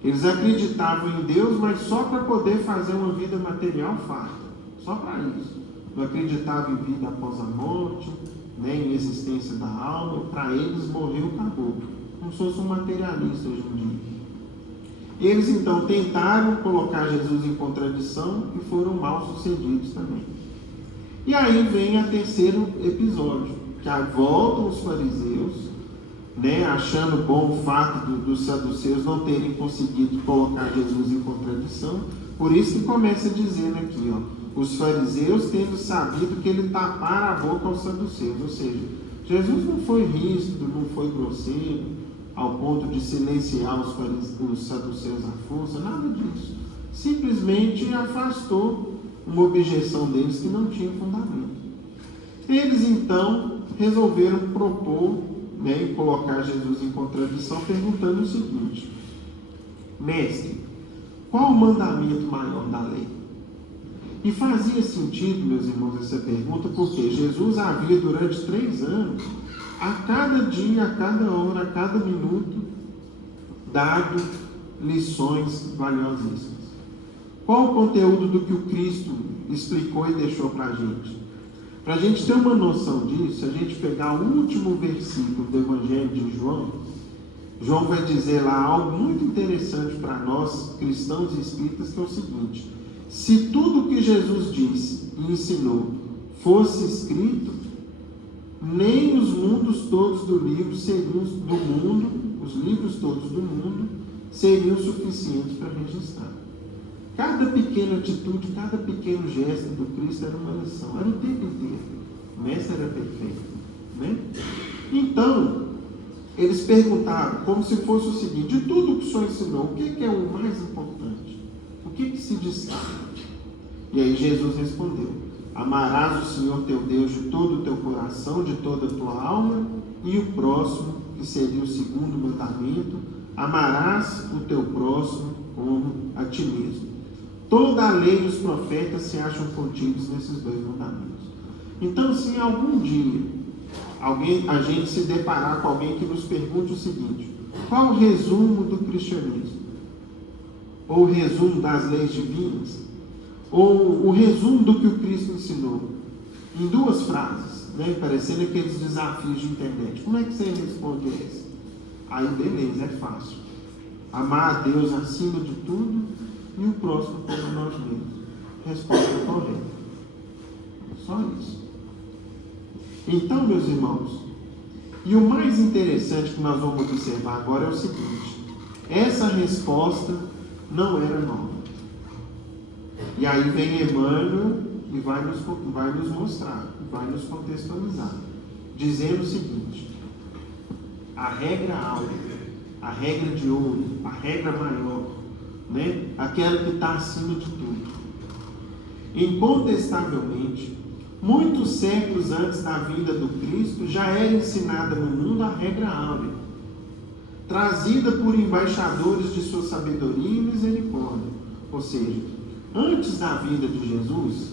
Eles acreditavam em Deus, mas só para poder fazer uma vida material farta, só para isso. Não acreditavam em vida após a morte, nem em existência da alma. Para eles morreu, acabou, como se fosse um materialista hoje em dia. Eles então tentaram colocar Jesus em contradição e foram mal sucedidos também. E aí vem o terceiro episódio, que voltam os fariseus, né, achando bom o fato dos saduceus não terem conseguido colocar Jesus em contradição. Por isso que começa dizendo aqui, os fariseus tendo sabido que ele tapara a boca aos saduceus. Ou seja, Jesus não foi rígido, não foi grosseiro, ao ponto de silenciar os saduceus à força, nada disso. Simplesmente afastou uma objeção deles que não tinha fundamento. Eles então resolveram propor, né, e colocar Jesus em contradição, perguntando o seguinte: mestre, qual o mandamento maior da lei? E fazia sentido, meus irmãos, essa pergunta, porque Jesus havia durante 3 anos, a cada dia, a cada hora, a cada minuto, dado lições valiosíssimas. Qual o conteúdo do que o Cristo explicou e deixou para a gente? Para a gente ter uma noção disso, se a gente pegar o último versículo do Evangelho de João, João vai dizer lá algo muito interessante para nós, cristãos e espíritas, que é o seguinte: se tudo o que Jesus disse e ensinou fosse escrito, nem os mundos todos do livro seriam os livros todos do mundo seriam suficientes para registrar. Cada pequena atitude, cada pequeno gesto do Cristo era uma lição, era o tempo inteiro. O mestre era perfeito, né? Então, eles perguntaram, como se fosse o seguinte: de tudo que o Senhor ensinou, o que é o mais importante? O que se destaca? E aí Jesus respondeu: amarás o Senhor teu Deus de todo o teu coração, de toda a tua alma, e o próximo, que seria o segundo mandamento, amarás o teu próximo como a ti mesmo. Toda a lei e os profetas se acham contidos nesses 2 mandamentos. Então, se algum dia a gente se deparar com alguém que nos pergunte o seguinte: qual o resumo do cristianismo? Ou o resumo das leis divinas? Ou o resumo do que o Cristo ensinou? Em 2 frases, né, parecendo aqueles desafios de internet. Como é que você responde essa? Aí, beleza, é fácil. Amar a Deus acima de tudo e o próximo como nós mesmos. Resposta correta. Só isso. Então, meus irmãos, e o mais interessante que nós vamos observar agora é o seguinte: essa resposta não era nova. E aí vem Emmanuel e vai nos mostrar, vai nos contextualizar, dizendo o seguinte: a regra áurea, a regra de ouro, a regra maior, né? Aquela que está acima de tudo. Incontestavelmente, muitos séculos antes da vinda do Cristo, já era ensinada no mundo a regra áurea, trazida por embaixadores de sua sabedoria e misericórdia. Ou seja, antes da vinda de Jesus,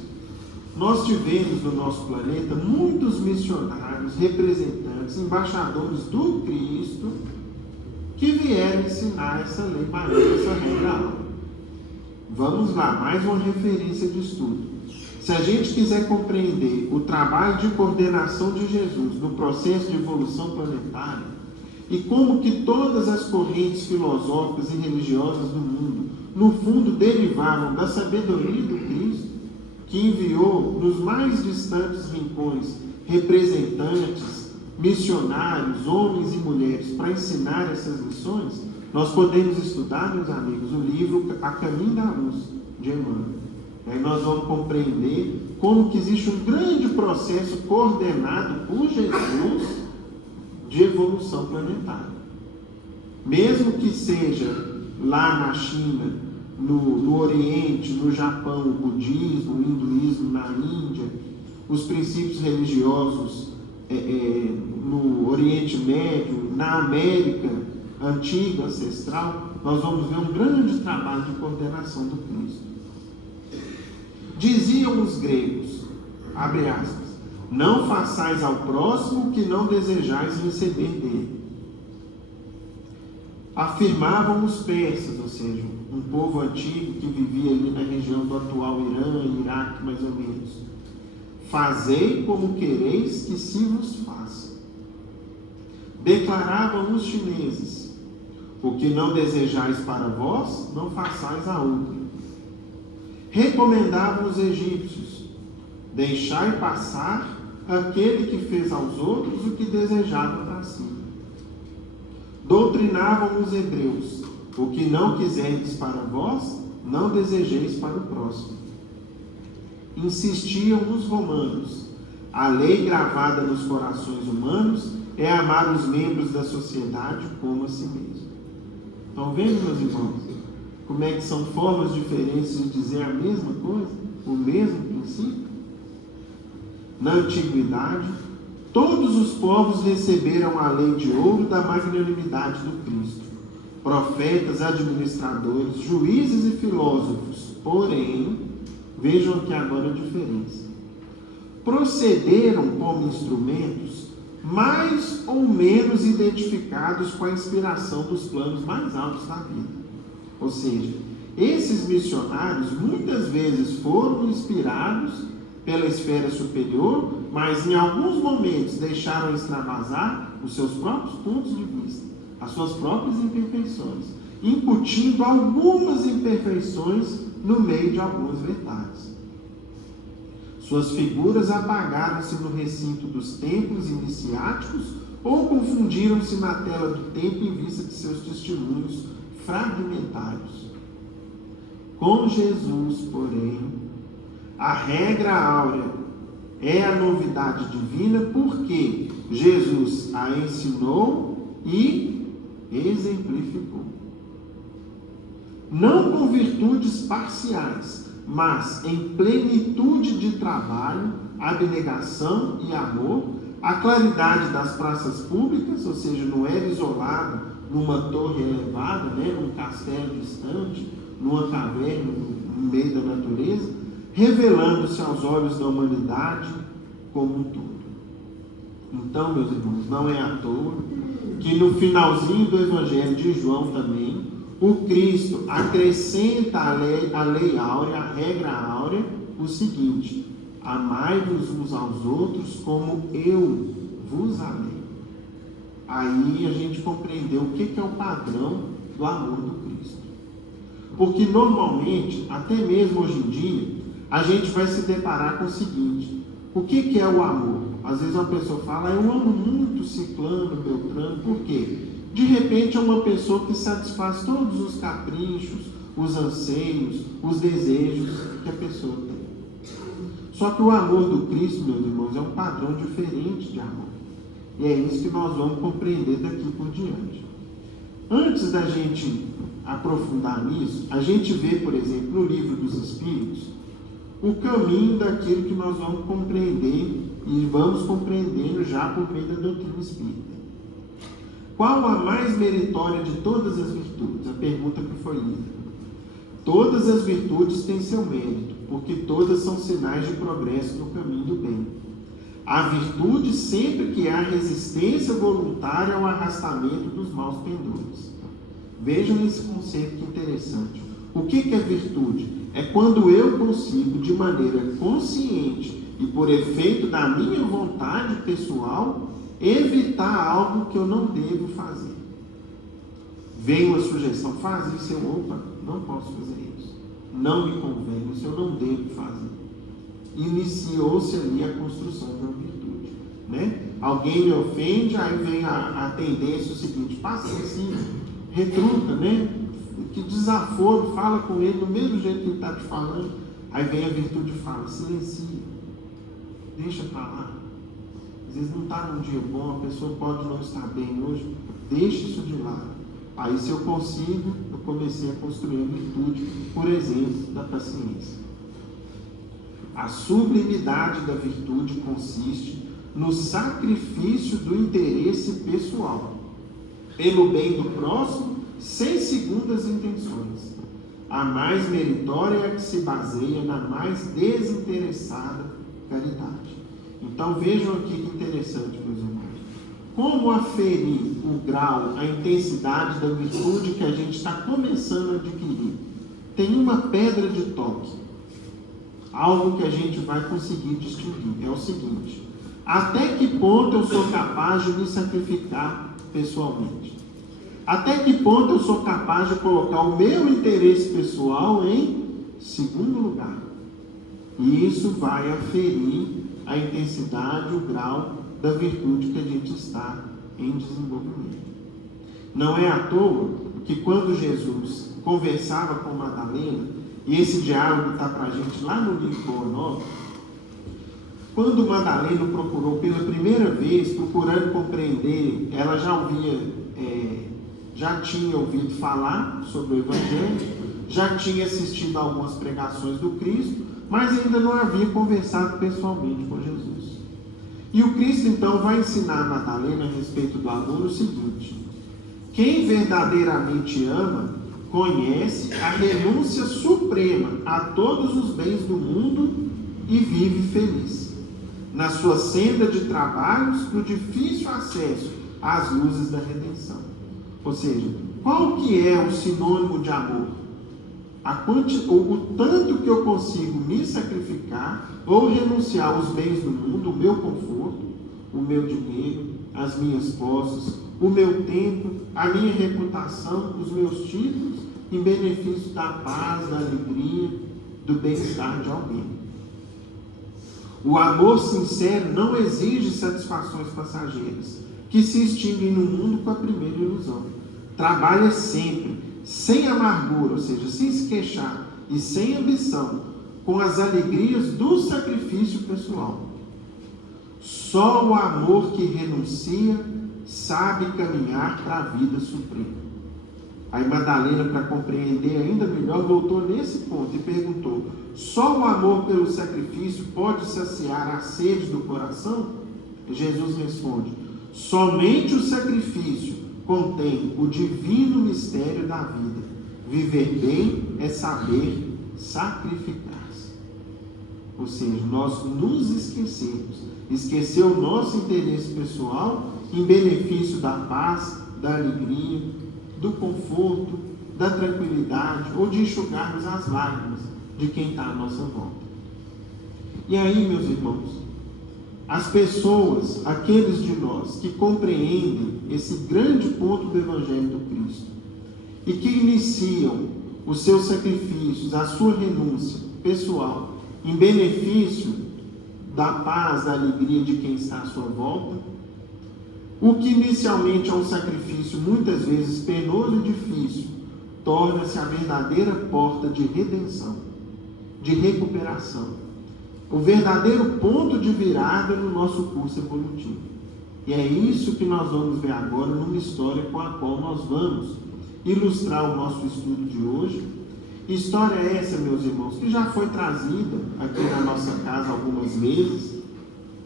nós tivemos no nosso planeta muitos missionários, representantes, embaixadores do Cristo, que vieram ensinar essa lei maior, essa regra áurea. Vamos lá, mais uma referência de estudo. Se a gente quiser compreender o trabalho de coordenação de Jesus no processo de evolução planetária e como que todas as correntes filosóficas e religiosas do mundo, no fundo, derivavam da sabedoria do Cristo, que enviou nos mais distantes rincões representantes missionários, homens e mulheres, para ensinar essas lições, nós podemos estudar, meus amigos, o livro A Caminho da Luz, de Emmanuel. Aí nós vamos compreender como que existe um grande processo coordenado por Jesus de evolução planetária. Mesmo que seja lá na China, no Oriente, no Japão, o budismo, o hinduísmo na Índia, os princípios religiosos no Oriente Médio, na América antiga, ancestral, nós vamos ver um grande trabalho de coordenação do Cristo. Diziam os gregos, abre aspas, não façais ao próximo o que não desejais receber dele. Afirmavam os persas, ou seja, um povo antigo que vivia ali na região do atual Irã e Iraque, mais ou menos. Fazei como quereis que se vos faça. Declaravam os chineses, o que não desejais para vós, não façais a outro. Recomendavam os egípcios, deixai passar aquele que fez aos outros o que desejava para si. Doutrinavam os hebreus, o que não quiserdes para vós, não desejeis para o próximo. Insistiam os romanos, a lei gravada nos corações humanos é amar os membros da sociedade como a si mesmo. Estão vendo, meus irmãos? Como é que são formas diferentes de dizer a mesma coisa, o mesmo princípio? Na antiguidade, todos os povos receberam a lei de ouro da magnanimidade do Cristo. Profetas, administradores, juízes e filósofos, porém, vejam aqui agora a diferença. Procederam como instrumentos mais ou menos identificados com a inspiração dos planos mais altos da vida. Ou seja, esses missionários muitas vezes foram inspirados pela esfera superior, mas em alguns momentos deixaram extravasar os seus próprios pontos de vista, as suas próprias imperfeições, incutindo algumas imperfeições no meio de algumas verdades. Suas figuras apagaram-se no recinto dos templos iniciáticos ou confundiram-se na tela do tempo em vista de seus testemunhos fragmentários. Com Jesus, porém, a regra áurea é a novidade divina, porque Jesus a ensinou e exemplificou. Não com virtudes parciais, mas em plenitude de trabalho, abnegação e amor, a claridade das praças públicas, ou seja, não era isolado numa torre elevada, num castelo distante, numa caverna no meio da natureza, revelando-se aos olhos da humanidade como um todo. Então, meus irmãos, não é à toa que no finalzinho do Evangelho de João também, o Cristo acrescenta à lei áurea, a regra áurea, o seguinte: amai-vos uns aos outros como eu vos amei. Aí a gente compreendeu o que é o padrão do amor do Cristo. Porque normalmente, até mesmo hoje em dia, a gente vai se deparar com o seguinte: o que é o amor? Às vezes uma pessoa fala, eu amo muito ciclano, beltrano, por quê? De repente é uma pessoa que satisfaz todos os caprichos, os anseios, os desejos que a pessoa tem. Só que o amor do Cristo, meus irmãos, é um padrão diferente de amor. E é isso que nós vamos compreender daqui por diante. Antes da gente aprofundar nisso, a gente vê, por exemplo, no Livro dos Espíritos, o caminho daquilo que nós vamos compreender e vamos compreendendo já por meio da doutrina espírita. Qual a mais meritória de todas as virtudes? A pergunta que foi lida. Todas as virtudes têm seu mérito, porque todas são sinais de progresso no caminho do bem. A virtude sempre que há resistência voluntária ao arrastamento dos maus pendores. Vejam esse conceito que interessante. O que é virtude? É quando eu consigo, de maneira consciente e por efeito da minha vontade pessoal, evitar algo que eu não devo fazer. Vem uma sugestão, faz isso, opa, não posso fazer isso. Não me convém, isso eu não devo fazer. Iniciou-se ali a construção de uma virtude. né? Alguém me ofende, aí vem a tendência o seguinte: passa assim, retruca, né? Que desaforo, fala com ele do mesmo jeito que ele está te falando. Aí vem a virtude e fala: silencia, deixa para lá. Às vezes não está num dia bom, a pessoa pode não estar bem hoje, deixa isso de lado. Aí, se eu consigo, eu comecei a construir a virtude, por exemplo, da paciência. A sublimidade da virtude consiste no sacrifício do interesse pessoal, pelo bem do próximo, sem segundas intenções. A mais meritória é a que se baseia na mais desinteressada caridade. Então, vejam aqui que interessante, meus irmãos. Como aferir o grau, a intensidade da virtude que a gente está começando a adquirir? Tem uma pedra de toque, algo que a gente vai conseguir distinguir. É o seguinte: até que ponto eu sou capaz de me sacrificar pessoalmente? Até que ponto eu sou capaz de colocar o meu interesse pessoal em segundo lugar? E isso vai aferir a intensidade, o grau da virtude que a gente está em desenvolvimento. Não é à toa que quando Jesus conversava com Madalena, e esse diálogo está para a gente lá no livro Boa Nova, quando Madalena procurou pela primeira vez, procurando compreender, ela já tinha ouvido falar sobre o Evangelho, já tinha assistido a algumas pregações do Cristo, mas ainda não havia conversado pessoalmente com Jesus. E o Cristo então vai ensinar a Madalena a respeito do amor o seguinte: quem verdadeiramente ama, conhece a renúncia suprema a todos os bens do mundo e vive feliz, na sua senda de trabalhos para o difícil acesso às luzes da redenção. Ou seja, qual que é o sinônimo de amor? O tanto que eu consigo me sacrificar ou renunciar aos bens do mundo, o meu conforto, o meu dinheiro, as minhas posses, o meu tempo, a minha reputação, os meus títulos, em benefício da paz, da alegria, do bem-estar de alguém. O amor sincero não exige satisfações passageiras, que se extinguem no mundo com a primeira ilusão. Trabalha sempre, sem amargura, ou seja, sem se queixar, e sem ambição, com as alegrias do sacrifício pessoal. Só o amor que renuncia sabe caminhar para a vida suprema. Aí Madalena, para compreender ainda melhor, voltou nesse ponto e perguntou: só o amor pelo sacrifício pode saciar a sede do coração? Jesus responde: somente o sacrifício contém o divino mistério da vida. Viver bem é saber sacrificar-se. Ou seja, nós nos esquecer o nosso interesse pessoal em benefício da paz, da alegria, do conforto, da tranquilidade, ou de enxugarmos as lágrimas de quem está à nossa volta. E aí, meus irmãos, as pessoas, aqueles de nós que compreendem esse grande ponto do Evangelho do Cristo e que iniciam os seus sacrifícios, a sua renúncia pessoal em benefício da paz, da alegria de quem está à sua volta, o que inicialmente é um sacrifício muitas vezes penoso e difícil, torna-se a verdadeira porta de redenção, de recuperação, o verdadeiro ponto de virada no nosso curso evolutivo. E é isso que nós vamos ver agora numa história com a qual nós vamos ilustrar o nosso estudo de hoje. História essa, meus irmãos, que já foi trazida aqui na nossa casa algumas vezes,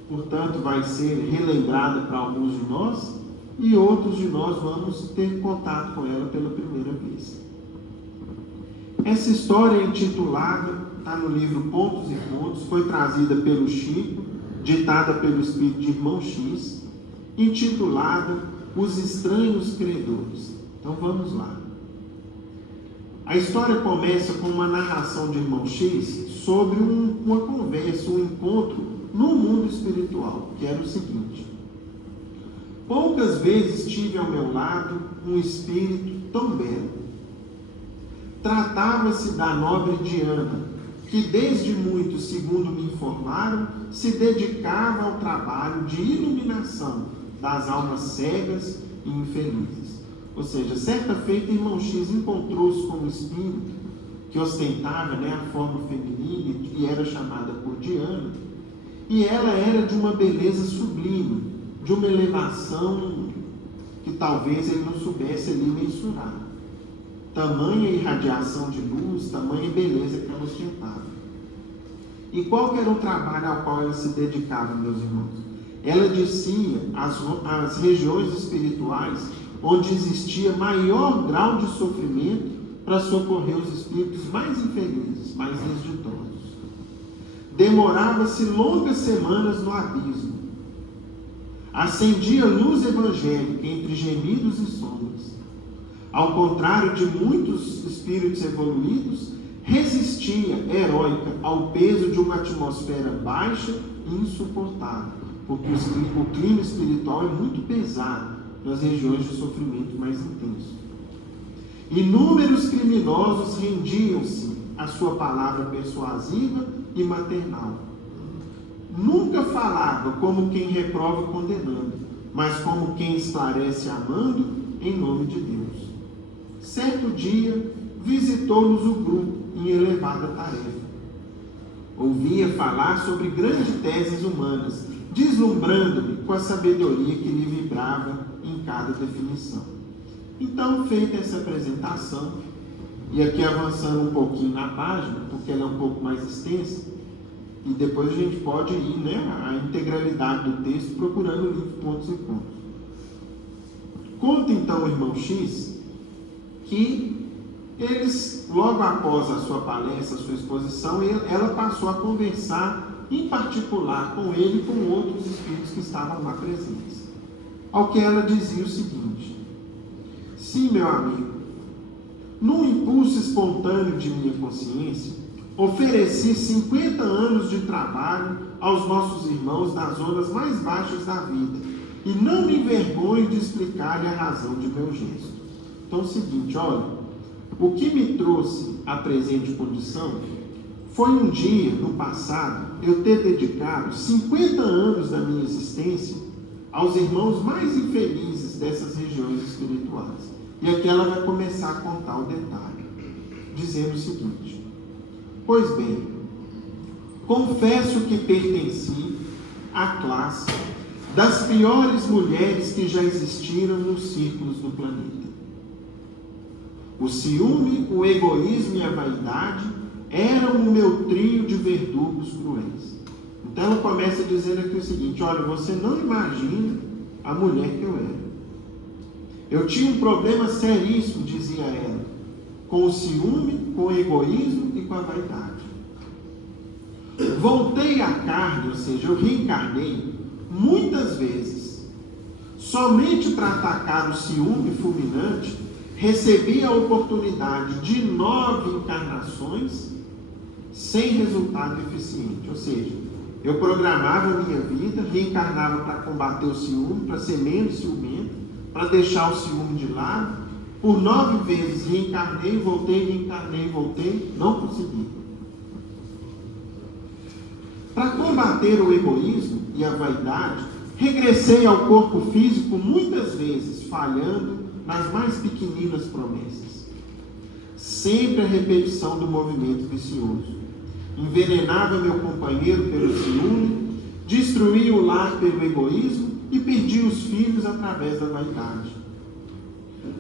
portanto vai ser relembrada para alguns de nós, e outros de nós vamos ter contato com ela pela primeira vez. Essa história é intitulada, está no livro Pontos e Pontos, foi trazida pelo Chico, ditada pelo espírito de Irmão X, intitulada Os Estranhos Credores. Então vamos lá. A história começa com uma narração de Irmão X sobre uma conversa, um encontro no mundo espiritual, que era o seguinte: poucas vezes tive ao meu lado um espírito tão belo. Tratava-se da nobre Diana, que desde muito, segundo me informaram, se dedicava ao trabalho de iluminação das almas cegas e infelizes. Ou seja, certa feita, irmão X encontrou-se com um espírito que ostentava, né, a forma feminina e era chamada por Diana, e ela era de uma beleza sublime, de uma elevação que talvez ele não soubesse ali mensurar. Tamanha irradiação de luz, tamanha beleza que ela ostentava. E qual que era o trabalho ao qual ela se dedicava, meus irmãos? Ela descia as regiões espirituais onde existia maior grau de sofrimento para socorrer os espíritos mais infelizes, mais desditosos. Demorava-se longas semanas no abismo. Acendia luz evangélica entre gemidos e sombras. Ao contrário de muitos espíritos evoluídos, resistia heróica ao peso de uma atmosfera baixa e insuportável, porque o clima espiritual é muito pesado nas regiões de sofrimento mais intenso. Inúmeros criminosos rendiam-se à sua palavra persuasiva e maternal. Nunca falava como quem reprova condenando, mas como quem esclarece amando em nome de Deus. Certo dia, visitou-nos o grupo em elevada tarefa. Ouvia falar sobre grandes teses humanas, deslumbrando-me com a sabedoria que lhe vibrava em cada definição. Então, feita essa apresentação, e aqui avançando um pouquinho na página, porque ela é um pouco mais extensa, e depois a gente pode ir, né, a integralidade do texto procurando o livro pontos e pontos. Conta então o irmão X que eles, logo após a sua palestra, a sua exposição, ela passou a conversar em particular com ele e com outros espíritos que estavam lá presentes. Ao que ela dizia o seguinte: sim, meu amigo, num impulso espontâneo de minha consciência, ofereci 50 anos de trabalho aos nossos irmãos das zonas mais baixas da vida e não me envergonho de explicar-lhe a razão de meu gesto. Então é o seguinte, olha, o que me trouxe à presente condição foi um dia, no passado, eu ter dedicado 50 anos da minha existência aos irmãos mais infelizes dessas regiões espirituais. E aqui ela vai começar a contar o detalhe, dizendo o seguinte: pois bem, confesso que pertenci à classe das piores mulheres que já existiram nos círculos do planeta. O ciúme, o egoísmo e a vaidade eram o meu trio de verdugos cruéis. Então ela começa dizendo aqui o seguinte: olha, você não imagina a mulher que eu era. Eu tinha um problema seríssimo, dizia ela, com o ciúme, com o egoísmo e com a vaidade. Voltei à carne, ou seja, eu reencarnei muitas vezes, somente para atacar o ciúme fulminante. Recebi a oportunidade de 9 encarnações sem resultado eficiente. Ou seja, eu programava a minha vida, reencarnava para combater o ciúme, para ser menos ciumento, para deixar o ciúme de lado. Por 9 vezes reencarnei, voltei, não consegui. Para combater o egoísmo e a vaidade, regressei ao corpo físico muitas vezes, falhando nas mais pequeninas promessas. Sempre a repetição do movimento vicioso. Envenenava meu companheiro pelo ciúme, destruía o lar pelo egoísmo e perdia os filhos através da vaidade.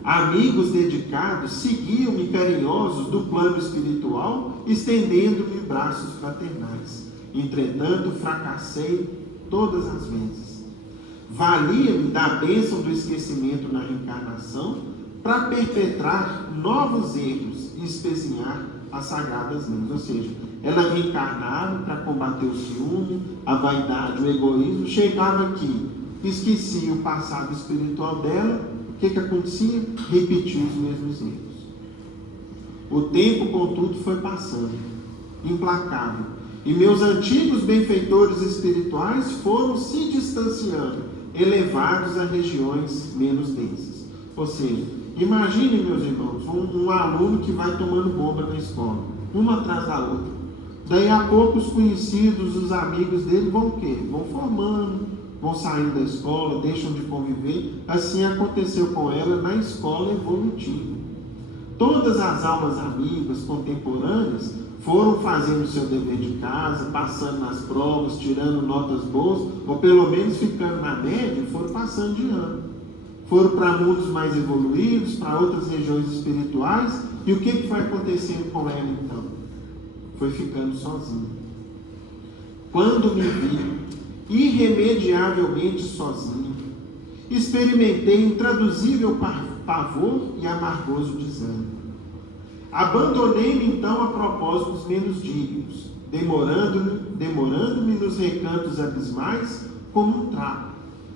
Amigos dedicados seguiam-me carinhosos do plano espiritual, estendendo-me braços fraternais. Entretanto, fracassei todas as vezes. Valia-me da bênção do esquecimento na reencarnação para perpetrar novos erros e espezinhar as sagradas leis. Ou seja, ela reencarnava para combater o ciúme, a vaidade, o egoísmo. Chegava aqui, esquecia o passado espiritual dela. O que acontecia? Repetia os mesmos erros. O tempo, contudo, foi passando, implacável. E meus antigos benfeitores espirituais foram se distanciando, elevados a regiões menos densas. Ou seja, imagine, meus irmãos, um aluno que vai tomando bomba na escola, uma atrás da outra. Daí a pouco os conhecidos, os amigos dele vão o quê? Vão formando, vão saindo da escola, deixam de conviver. Assim aconteceu com ela na escola evolutiva. Todas as almas amigas contemporâneas foram fazendo o seu dever de casa, passando nas provas, tirando notas boas, ou pelo menos ficando na média, foram passando de ano. Foram para mundos mais evoluídos, para outras regiões espirituais, e o que foi acontecendo com ela então? Foi ficando sozinha. Quando me vi irremediavelmente sozinho, experimentei intraduzível pavor e amargoso desânimo. Abandonei-me então a propósitos menos dignos, demorando-me nos recantos abismais como um trapo,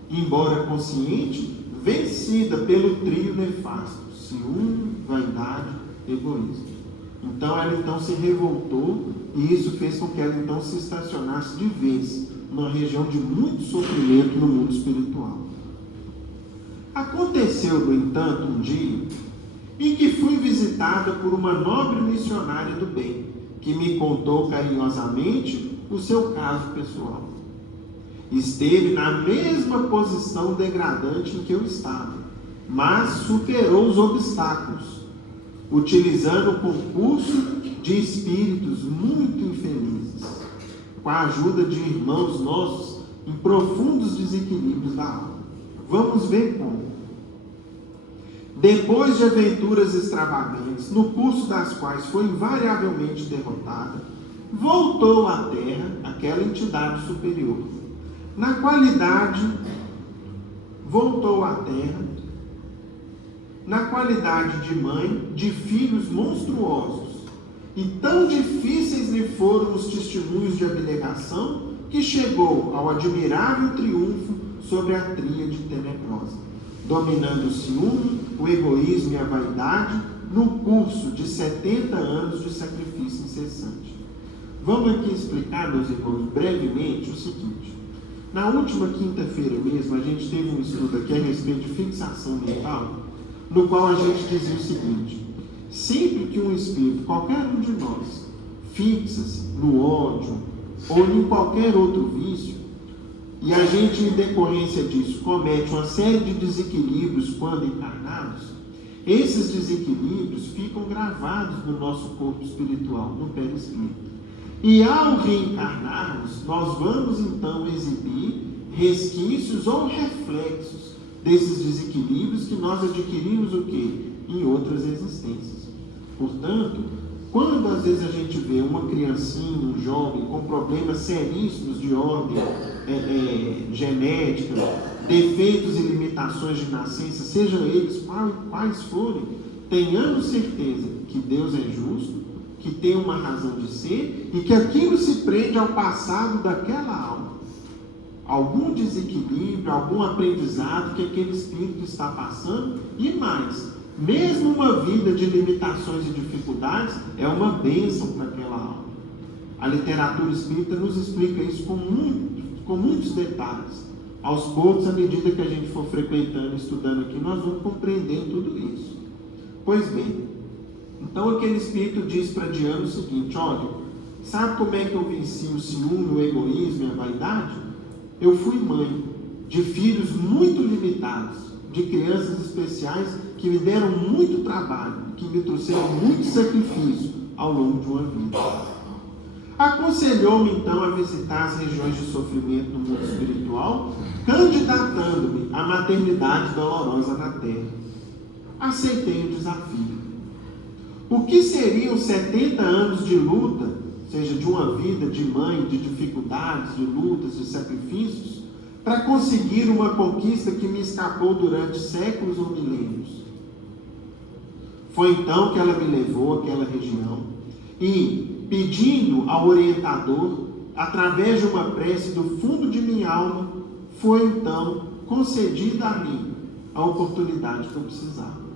embora consciente, vencida pelo trio nefasto, ciúme, vaidade, egoísmo. Então ela então se revoltou, e isso fez com que ela então se estacionasse de vez numa região de muito sofrimento no mundo espiritual. Aconteceu, no entanto, um dia em que fui visitada por uma nobre missionária do bem, que me contou carinhosamente o seu caso pessoal. Esteve na mesma posição degradante em que eu estava, mas superou os obstáculos, utilizando o concurso de espíritos muito infelizes, com a ajuda de irmãos nossos em profundos desequilíbrios da alma. Vamos ver como. Depois de aventuras extravagantes, no curso das quais foi invariavelmente derrotada, voltou à Terra aquela entidade superior. Voltou à Terra na qualidade de mãe de filhos monstruosos, e tão difíceis lhe foram os testemunhos de abnegação, que chegou ao admirável triunfo sobre a tríade tenebrosa, dominando o ciúme, o egoísmo e a vaidade, no curso de 70 anos de sacrifício incessante. Vamos aqui explicar, meus irmãos, brevemente o seguinte. Na última quinta-feira mesmo, a gente teve um estudo aqui a respeito de fixação mental, no qual a gente dizia o seguinte: sempre que um espírito, qualquer um de nós, fixa-se no ódio ou em qualquer outro vício, e a gente, em decorrência disso, comete uma série de desequilíbrios quando encarnados, esses desequilíbrios ficam gravados no nosso corpo espiritual, no perispírito. E ao reencarnarmos, nós vamos então exibir resquícios ou reflexos desses desequilíbrios que nós adquirimos o quê? Em outras existências. Portanto, quando às vezes a gente vê uma criancinha, um jovem com problemas seríssimos de ordem genética, defeitos e limitações de nascença, sejam eles quais forem, tenhamos certeza que Deus é justo, que tem uma razão de ser e que aquilo se prende ao passado daquela alma. Algum desequilíbrio, algum aprendizado que aquele espírito está passando, e mais, mesmo uma vida de limitações e dificuldades é uma bênção para aquela alma. A literatura espírita nos explica isso com muitos detalhes. Aos poucos, à medida que a gente for frequentando e estudando aqui, nós vamos compreendendo tudo isso. Pois bem, então aquele espírito diz para Diana o seguinte: olha, sabe como é que eu venci o ciúme, o egoísmo e a vaidade? Eu fui mãe de filhos muito limitados, de crianças especiais que me deram muito trabalho, que me trouxeram muito sacrifício ao longo de uma vida. Aconselhou-me então a visitar as regiões de sofrimento no mundo espiritual, candidatando-me à maternidade dolorosa na Terra. Aceitei o desafio. O que seriam 70 anos de luta, ou seja, de uma vida de mãe, de dificuldades, de lutas, de sacrifícios, para conseguir uma conquista que me escapou durante séculos ou milênios? Foi então que ela me levou àquela região e, pedindo ao orientador, através de uma prece do fundo de minha alma, foi então concedida a mim a oportunidade que eu precisava.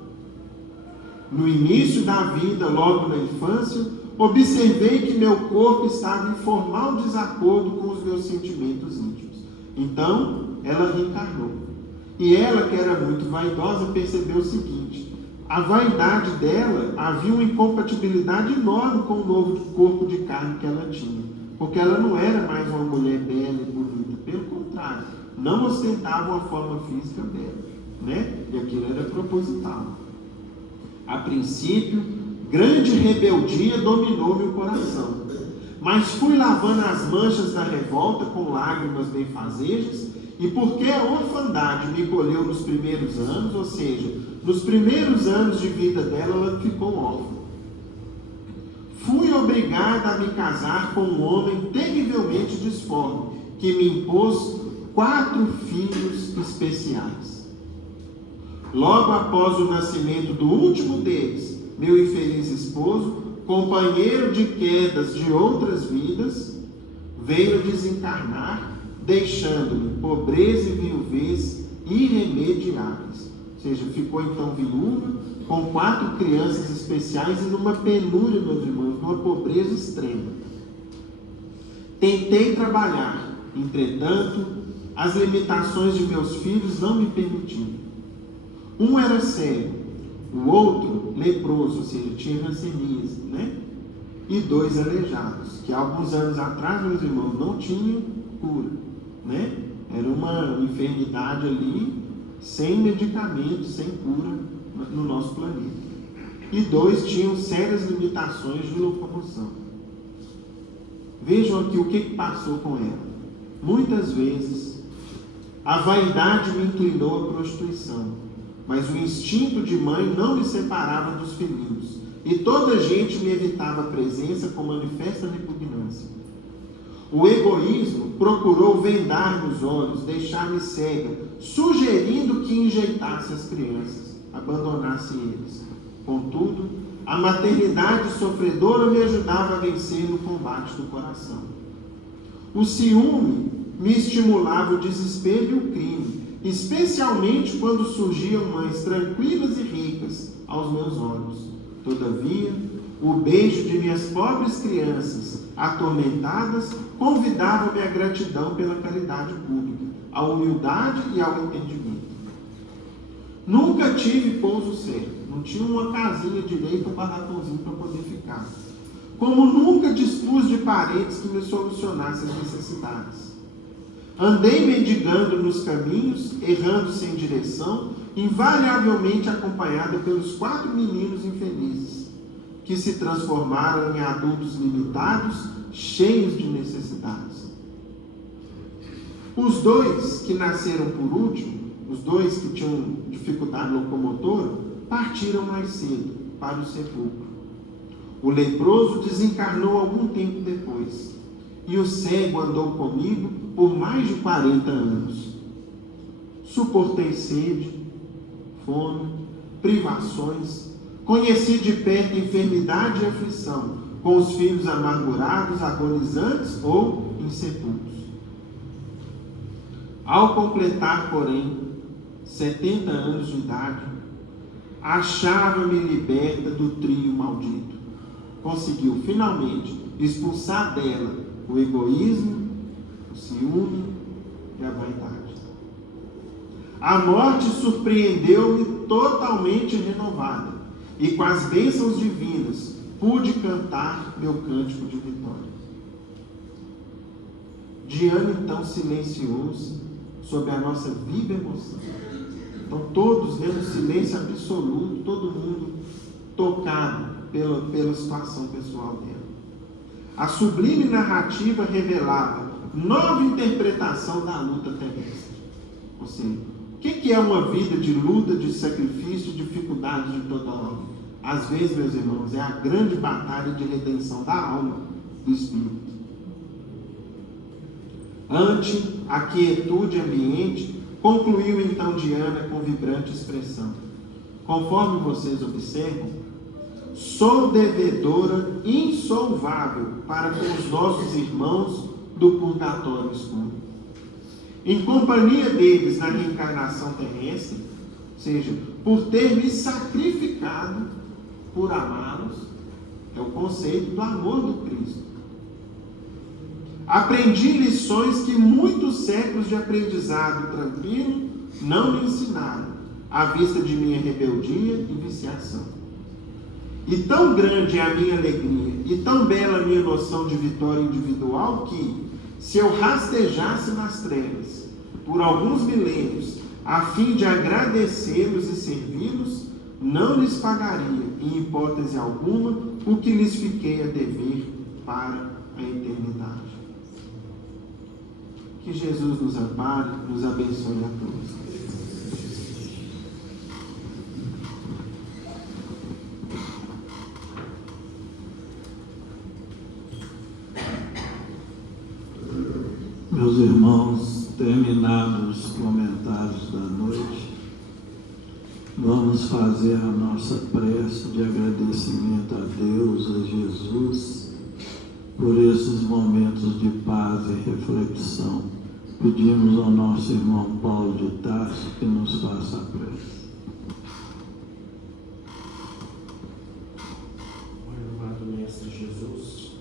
No início da vida, logo na infância, observei que meu corpo estava em formal desacordo com os meus sentimentos íntimos. Então, ela reencarnou. E ela, que era muito vaidosa, percebeu o seguinte: a vaidade dela havia uma incompatibilidade enorme com o novo corpo de carne que ela tinha, porque ela não era mais uma mulher bela e bonita, pelo contrário, não ostentava uma forma física bela, né? E aquilo era proposital. A princípio, grande rebeldia dominou meu coração, mas fui lavando as manchas da revolta com lágrimas benfazejas, e porque a orfandade me colheu nos primeiros anos, ou seja, nos primeiros anos de vida dela, ela ficou órfã. Fui obrigada a me casar com um homem terrivelmente disforme, que me impôs 4 filhos especiais. Logo após o nascimento do último deles, meu infeliz esposo, companheiro de quedas de outras vidas, veio a desencarnar, deixando-me pobreza e viuvez irremediáveis. Ou seja, ficou então viúva, com 4 crianças especiais e numa penúria, meus irmãos, numa pobreza extrema. Tentei trabalhar, entretanto, as limitações de meus filhos não me permitiam. Um era cego, o outro leproso, ou seja, tinha hanseníase, né? E 2 aleijados, que há alguns anos atrás, meus irmãos, não tinham cura, né? Era uma enfermidade ali, sem medicamento, sem cura no nosso planeta. E 2 tinham sérias limitações de locomoção. Vejam aqui o que passou com ela. Muitas vezes, a vaidade me inclinou à prostituição, mas o instinto de mãe não me separava dos filhinhos, e toda a gente me evitava a presença com manifesta repugnância. O egoísmo procurou vendar meus olhos, deixar-me cega, sugerindo que enjeitasse as crianças, abandonasse eles. Contudo, a maternidade sofredora me ajudava a vencer no combate do coração. O ciúme me estimulava o desespero e o crime, especialmente quando surgiam mães tranquilas e ricas aos meus olhos. Todavia, o beijo de minhas pobres crianças, atormentadas, convidava-me à gratidão pela caridade pública, à humildade e ao entendimento. Nunca tive pouso certo, não tinha uma casinha direita, um barracãozinho para poder ficar. Como nunca dispus de parentes que me solucionassem as necessidades. Andei mendigando nos caminhos, errando sem direção, invariavelmente acompanhada pelos 4 meninos infelizes, que se transformaram em adultos limitados, cheios de necessidades. Os 2 que nasceram por último, os 2 que tinham dificuldade locomotora, partiram mais cedo para o sepulcro. O leproso desencarnou algum tempo depois, e o cego andou comigo por mais de 40 anos. Suportei sede, fome, privações, conheci de perto enfermidade e aflição, com os filhos amargurados, agonizantes ou insepultos. Ao completar, porém, 70 anos de idade, achava-me liberta do trio maldito. Conseguiu finalmente expulsar dela o egoísmo, o ciúme e a vaidade. A morte surpreendeu-me totalmente renovada, e com as bênçãos divinas pude cantar meu cântico de vitória. Diana então silenciou-se sob a nossa viva emoção. Então todos vendo silêncio absoluto, todo mundo tocado pela situação pessoal dela. A sublime narrativa revelava nova interpretação da luta terrestre. Ou seja, o que é uma vida de luta, de sacrifício, dificuldade de toda ordem? Às vezes, meus irmãos, é a grande batalha de redenção da alma, do espírito. Ante a quietude ambiente, concluiu então Diana com vibrante expressão: conforme vocês observam, sou devedora insolvável para com os nossos irmãos do purgatório escuro. Em companhia deles na reencarnação terrestre, ou seja, por ter me sacrificado por amá-los, é o conceito do amor do Cristo. Aprendi lições que muitos séculos de aprendizado tranquilo não me ensinaram, à vista de minha rebeldia e viciação. E tão grande é a minha alegria, e tão bela a minha noção de vitória individual que, se eu rastejasse nas trevas por alguns milênios, a fim de agradecê-los e servi-los, não lhes pagaria, em hipótese alguma, o que lhes fiquei a dever para a eternidade. Que Jesus nos ampare, nos abençoe a todos. Meus irmãos, terminados os comentários da noite, vamos fazer a nossa prece de agradecimento a Deus, a Jesus, por esses momentos de paz e reflexão. Pedimos ao nosso irmão Paulo de Tarso que nos faça a prece. Amado Mestre Jesus,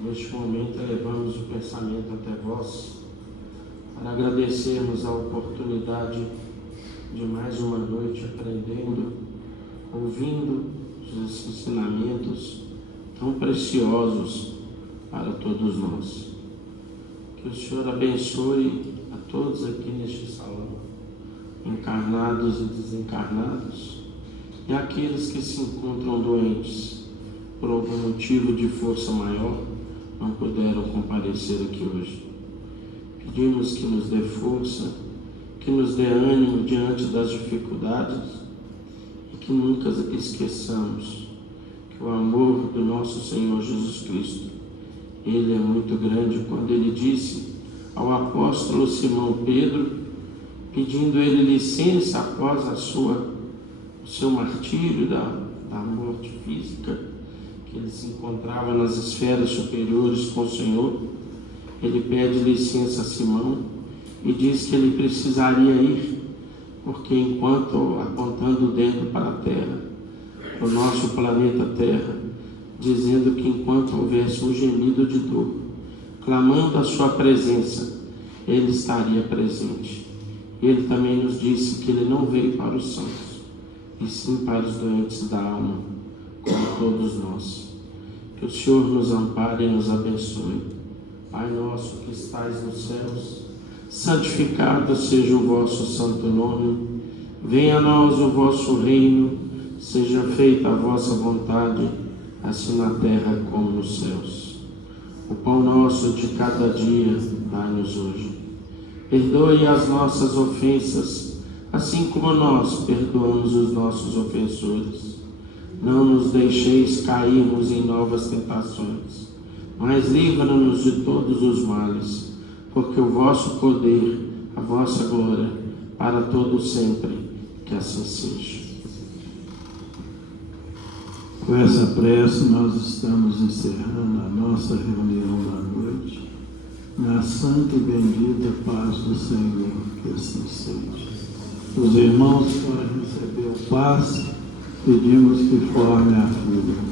neste momento elevamos o pensamento até vós para agradecermos a oportunidade de mais uma noite aprendendo, ouvindo os ensinamentos tão preciosos para todos nós. Que o Senhor abençoe a todos aqui neste salão, encarnados e desencarnados, e aqueles que se encontram doentes, por algum motivo de força maior, não puderam comparecer aqui hoje. Pedimos que nos dê força, que nos dê ânimo diante das dificuldades e que nunca esqueçamos que o amor do nosso Senhor Jesus Cristo, Ele é muito grande. Quando Ele disse ao apóstolo Simão Pedro, pedindo ele licença após o seu martírio da morte física, que ele se encontrava nas esferas superiores com o Senhor, ele pede licença a Simão e diz que ele precisaria ir, porque enquanto apontando o dedo para a Terra, para o nosso planeta Terra, dizendo que enquanto houvesse um gemido de dor, clamando a sua presença, ele estaria presente. Ele também nos disse que ele não veio para os santos, e sim para os doentes da alma, como todos nós. Que o Senhor nos ampare e nos abençoe. Pai nosso que estais nos céus, santificado seja o vosso santo nome. Venha a nós o vosso reino, seja feita a vossa vontade, assim na terra como nos céus. O pão nosso de cada dia dai-nos hoje. Perdoe as nossas ofensas, assim como nós perdoamos os nossos ofensores. Não nos deixeis cairmos em novas tentações, mas livra-nos de todos os males, porque o vosso poder, a vossa glória, para todo sempre, que assim seja. Com essa prece, nós estamos encerrando a nossa reunião da noite, na santa e bendita paz do Senhor, que assim seja. Os irmãos, para receber o passe, pedimos que formem a fila.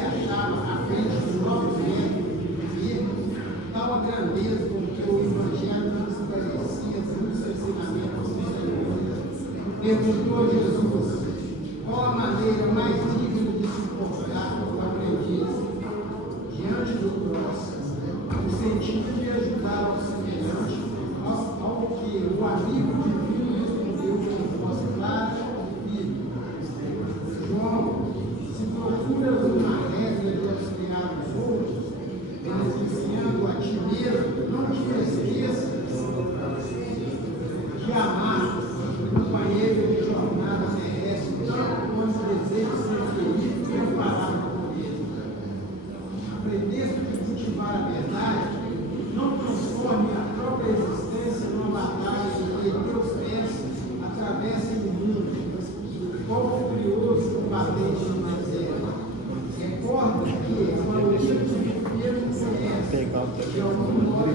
achava à frente do nosso tempo e tal a grandeza com que o Evangelho nos esclarecia nos ensinamentos do Senhor. Perguntou Jesus qual a maneira mais digna de se portar como aprendiz diante do próximo, no sentido de ajudar ao semelhante, ao que o amigo divino respondeu com voz clara e viva. João, se procuras uma regra de auxiliar os outros, beneficiando a ti mesmo, não te esqueças de amar o companheiro de jornada terrestre, tanto quanto deseja ser feliz e preparado por ele. A pretexto de cultivar a verdade, não transforme a própria existência numa batalha em que teus pés atravessem o mundo, como curioso combatente no deserto. Recorda que a maioria dos pequenos conhece, de algum modo,